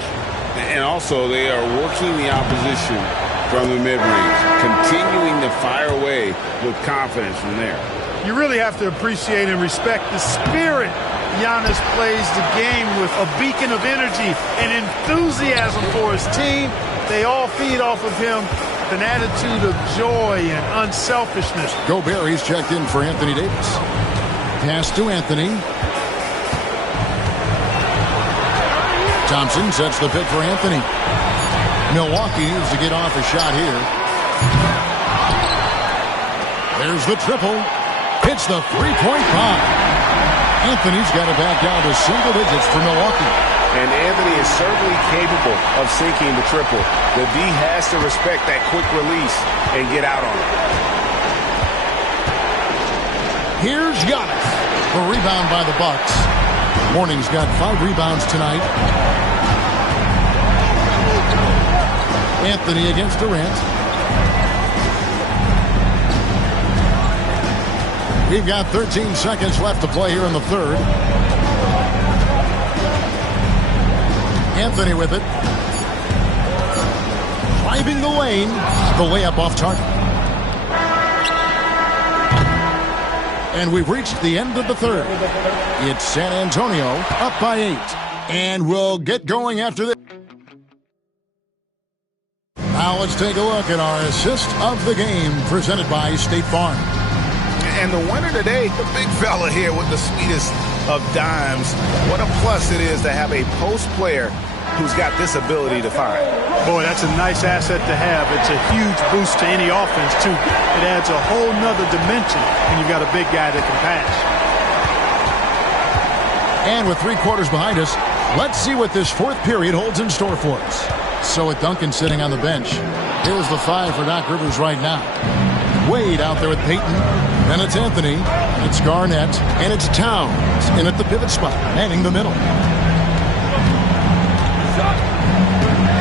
And also, they are working the opposition from the mid-range, continuing to fire away with confidence from there. You really have to appreciate and respect the spirit Giannis plays the game with, a beacon of energy and enthusiasm for his team. They all feed off of him with an attitude of joy and unselfishness. Gobert, he's checked in for Anthony Davis. Pass to Anthony. Thompson sets the pick for Anthony. Milwaukee needs to get off a shot here. There's the triple. Hits the three-point bomb. Anthony's got it back down to single digits for Milwaukee. And Anthony is certainly capable of sinking the triple. The D has to respect that quick release and get out on it. Here's Giannis. A rebound by the Bucks. Morning's got 5 rebounds tonight. Anthony against Durant. We've got 13 seconds left to play here in the third. Anthony with it. Driving the lane. The layup off target. And we've reached the end of the third. It's San Antonio up by 8. And we'll get going after this. Now let's take a look at our assist of the game presented by State Farm. And the winner today, the big fella here with the sweetest of dimes. What a plus it is to have a post player who's got this ability to find. Boy, that's a nice asset to have. It's a huge boost to any offense, too. It adds a whole nother dimension when you've got a big guy that can pass. And with 3 quarters behind us, let's see what this fourth period holds in store for us. So with Duncan sitting on the bench, here's the 5 for Doc Rivers right now. Wade out there with Payton. Then it's Anthony. It's Garnett. And it's Towns in at the pivot spot, manning the middle.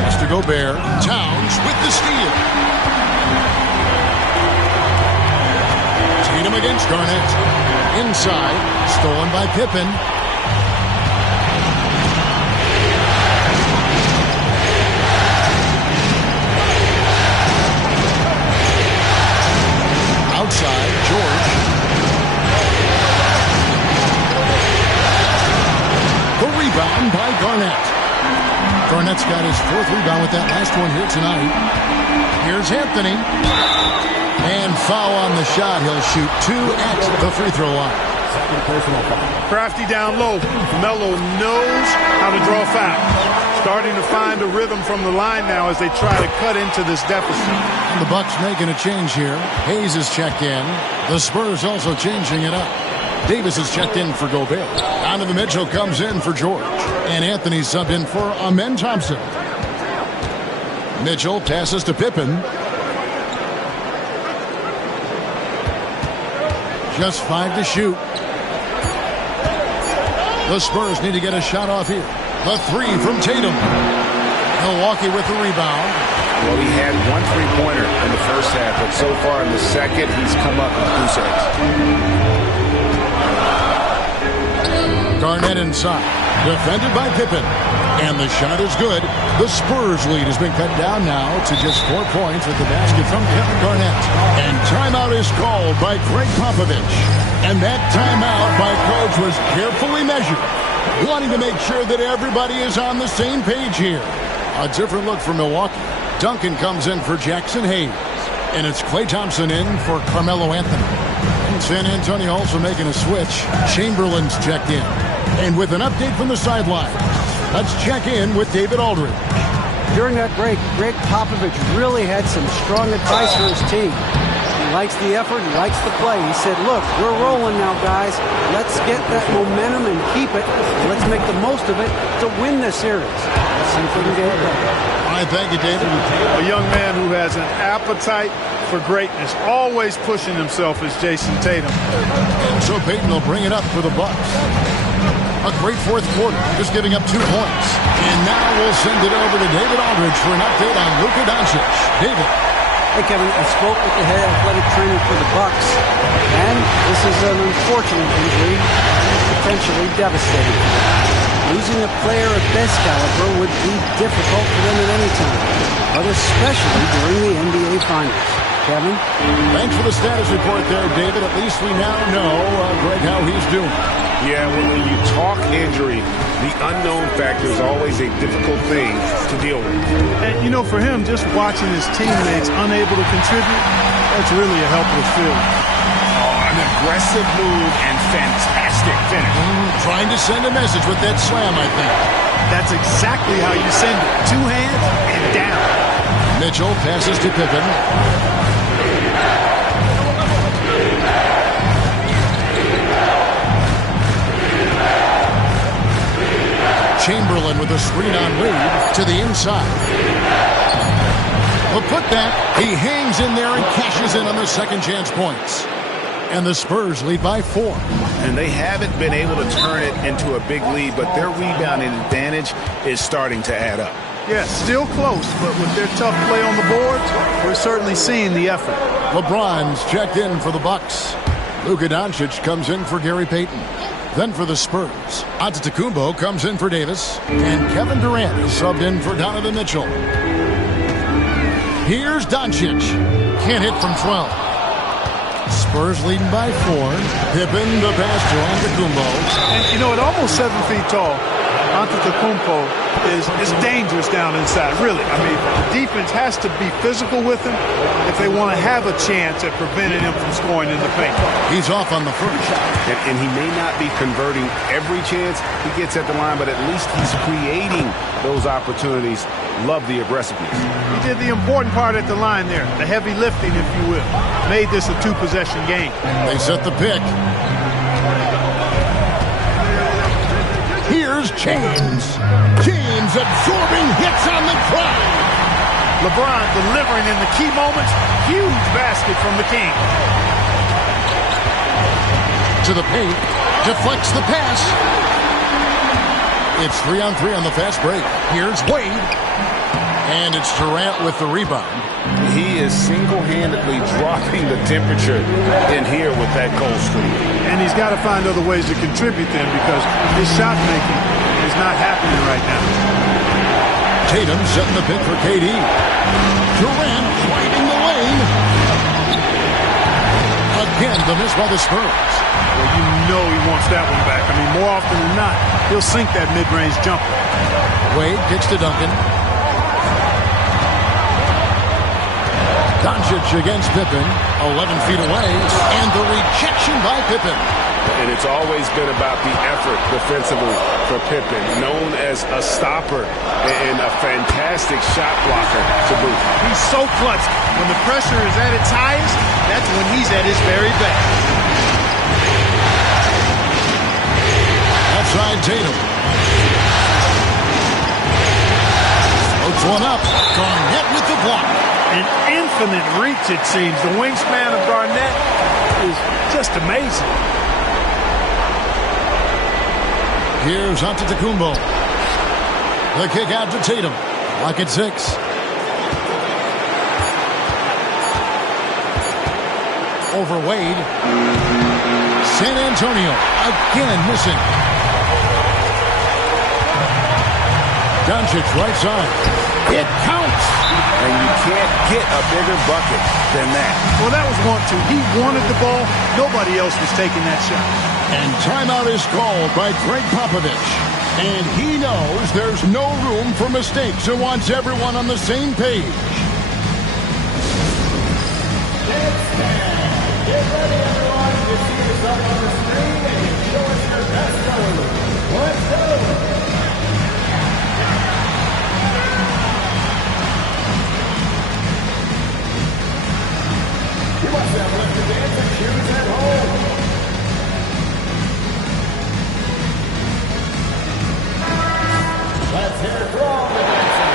Mr. Gobert. Towns with the steal. Tatum against Garnett. Inside. Stolen by Pippen. Outside, George. The rebound by Garnett. Garnett's got his 4th rebound with that last one here tonight. Here's Anthony. And foul on the shot. He'll shoot 2 at the free throw line. Second personal foul. Crafty down low. Melo knows how to draw foul. Starting to find a rhythm from the line now as they try to cut into this deficit. And the Bucks making a change here. Hayes is checked in. The Spurs also changing it up. Davis is checked in for Gobert. Donovan Mitchell comes in for George. And Anthony subbed in for Amen Thompson. Mitchell passes to Pippen. Just 5 to shoot. The Spurs need to get a shot off here. The 3 from Tatum. Milwaukee with the rebound. Well, he had 1 3-pointer in the first half, but so far in the second, he's come up with goose eggs. Garnett inside. Defended by Pippen. And the shot is good. The Spurs lead has been cut down now to just 4 points with the basket from Kevin Garnett. And timeout is called by Greg Popovich. And that timeout by Coach was carefully measured, wanting to make sure that everybody is on the same page here. A different look for Milwaukee. Duncan comes in for Jackson Hayes. And it's Klay Thompson in for Carmelo Anthony. And San Antonio also making a switch. Chamberlain's checked in. And with an update from the sideline, let's check in with David Aldridge. During that break, Greg Popovich really had some strong advice for his team. He likes the effort, he likes the play. He said, look, we're rolling now, guys. Let's get that momentum and keep it. Let's make the most of it to win this series. Let's see if we can get it done. All right, thank you, David. A young man who has an appetite for greatness, always pushing himself is Jason Tatum. And so Payton will bring it up for the Bucks. A great fourth quarter, just giving up 2 points. And now we'll send it over to David Aldridge for an update on Luka Doncic. David. Hey, Kevin, I spoke with the head athletic trainer for the Bucks, and this is an unfortunate injury, potentially devastating. Losing a player of this caliber would be difficult for them at any time, but especially during the NBA Finals. Kevin? Thanks for the status report there, David. At least we now know, Greg, how he's doing. Yeah, well, when you talk injury, the unknown factor is always a difficult thing to deal with. And, you know, for him, just watching his teammates unable to contribute, that's really a helpless feeling. An aggressive move and fantastic finish. Trying to send a message with that slam, I think. That's exactly how you send it. 2 hands and down. Mitchell passes to Pippen. Chamberlain with a screen on Reed to the inside. Well, put that, he hangs in there and cashes in on the second chance points. And the Spurs lead by 4. And they haven't been able to turn it into a big lead, but their rebounding advantage is starting to add up. Yeah, still close, but with their tough play on the boards, we're certainly seeing the effort. LeBron's checked in for the Bucks. Luka Doncic comes in for Gary Payton. Then for the Spurs, Antetokounmpo comes in for Davis, and Kevin Durant is subbed in for Donovan Mitchell. Here's Doncic. Can't hit from 12. Spurs leading by 4. Pippen the pass to Antetokounmpo. And, you know, at almost 7 feet tall, Antetokounmpo is dangerous down inside, really. I mean, the defense has to be physical with him if they want to have a chance at preventing him from scoring in the paint. He's off on the first. And he may not be converting every chance he gets at the line, but at least he's creating those opportunities. Love the aggressiveness. He did the important part at the line there, the heavy lifting, if you will. Made this a 2-possession game. They set the pick. Here's James. James absorbing hits on the drive. LeBron delivering in the key moments. Huge basket from the King. To the paint. Deflects the pass. It's 3-on-3 on the fast break. Here's Wade. And it's Durant with the rebound. He is single-handedly dropping the temperature in here with that cold streak. And he's got to find other ways to contribute then because his shot making is not happening right now. Tatum setting the pick for KD. Durant driving the lane. Again, the miss by the Spurs. Well, you know he wants that one back. I mean, more often than not, he'll sink that mid-range jumper. Wade kicks to Duncan. Doncic against Pippen, 11 feet away, and the rejection by Pippen. And it's always been about the effort defensively for Pippen, known as a stopper and a fantastic shot blocker to boot. He's so clutch. When the pressure is at its highest, that's when he's at his very best. Outside Tatum. Floats one up. Garnett with the block. An infinite reach, it seems. The wingspan of Garnett is just amazing. Here's Antetokounmpo. The kick out to Tatum. Lock at 6. Over Wade. San Antonio again missing. Doncic right side. It counts. And you can't get a bigger bucket than that. Well, that was 1-2. He wanted the ball. Nobody else was taking that shot. And timeout is called by Greg Popovich. And he knows there's no room for mistakes and wants everyone on the same page. Get ready, everyone, to see yourself on the screen and show us your best color. Let's go! You must have left your dancing shoes at home. Let's hear it from the dancer.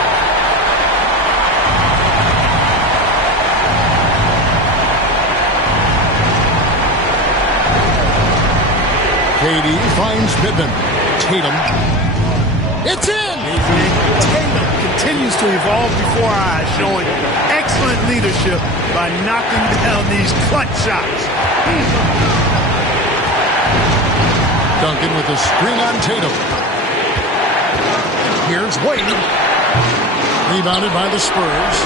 KD finds Pippen. Tatum. It's in! Tatum continues to evolve before our eyes, showing excellent leadership by knocking down these clutch shots. Duncan with a screen on Tatum. Here's Wade. Rebounded by the Spurs.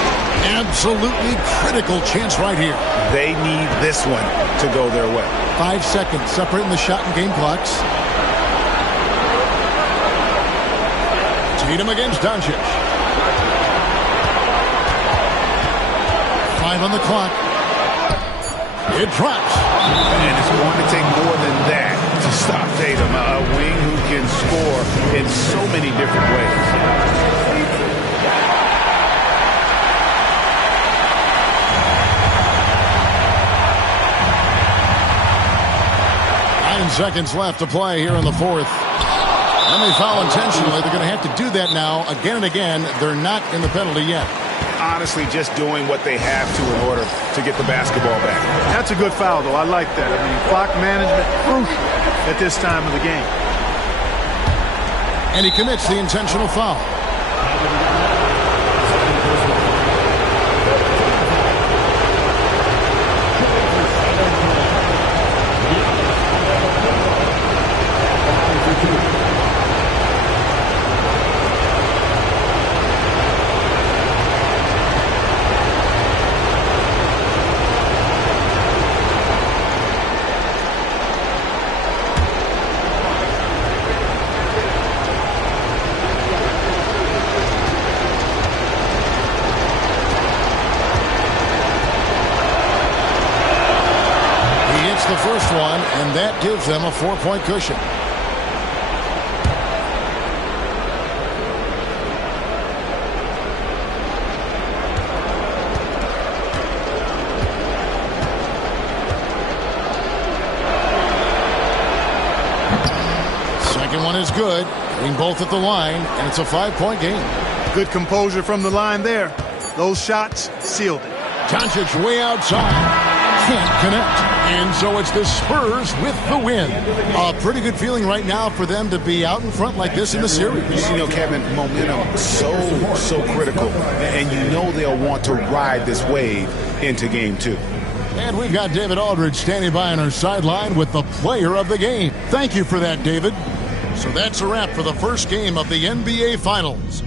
Absolutely critical chance right here. They need this one to go their way. 5 seconds separating the shot and game clocks. Tatum against Doncic. 5 on the clock. It drops. And it's going to take more than that to stop Tatum. A wing who can score in so many different ways. 9 seconds left to play here in the fourth. And they foul intentionally. They're going to have to do that now again and again. They're not in the penalty yet. Honestly, just doing what they have to in order to get the basketball back. That's a good foul, though. I like that. I mean, clock management crucial at this time of the game. And he commits the intentional foul. The first one, and that gives them a 4-point cushion. Second one is good, getting both at the line, and it's a 5-point game. Good composure from the line there. Those shots sealed it. Doncic way outside. Can't connect. And so it's the Spurs with the win. A pretty good feeling right now for them to be out in front like this in the series. You know, Kevin, momentum so critical. And you know they'll want to ride this wave into game 2. And we've got David Aldridge standing by on our sideline with the player of the game. Thank you for that, David. So that's a wrap for the first game of the NBA Finals.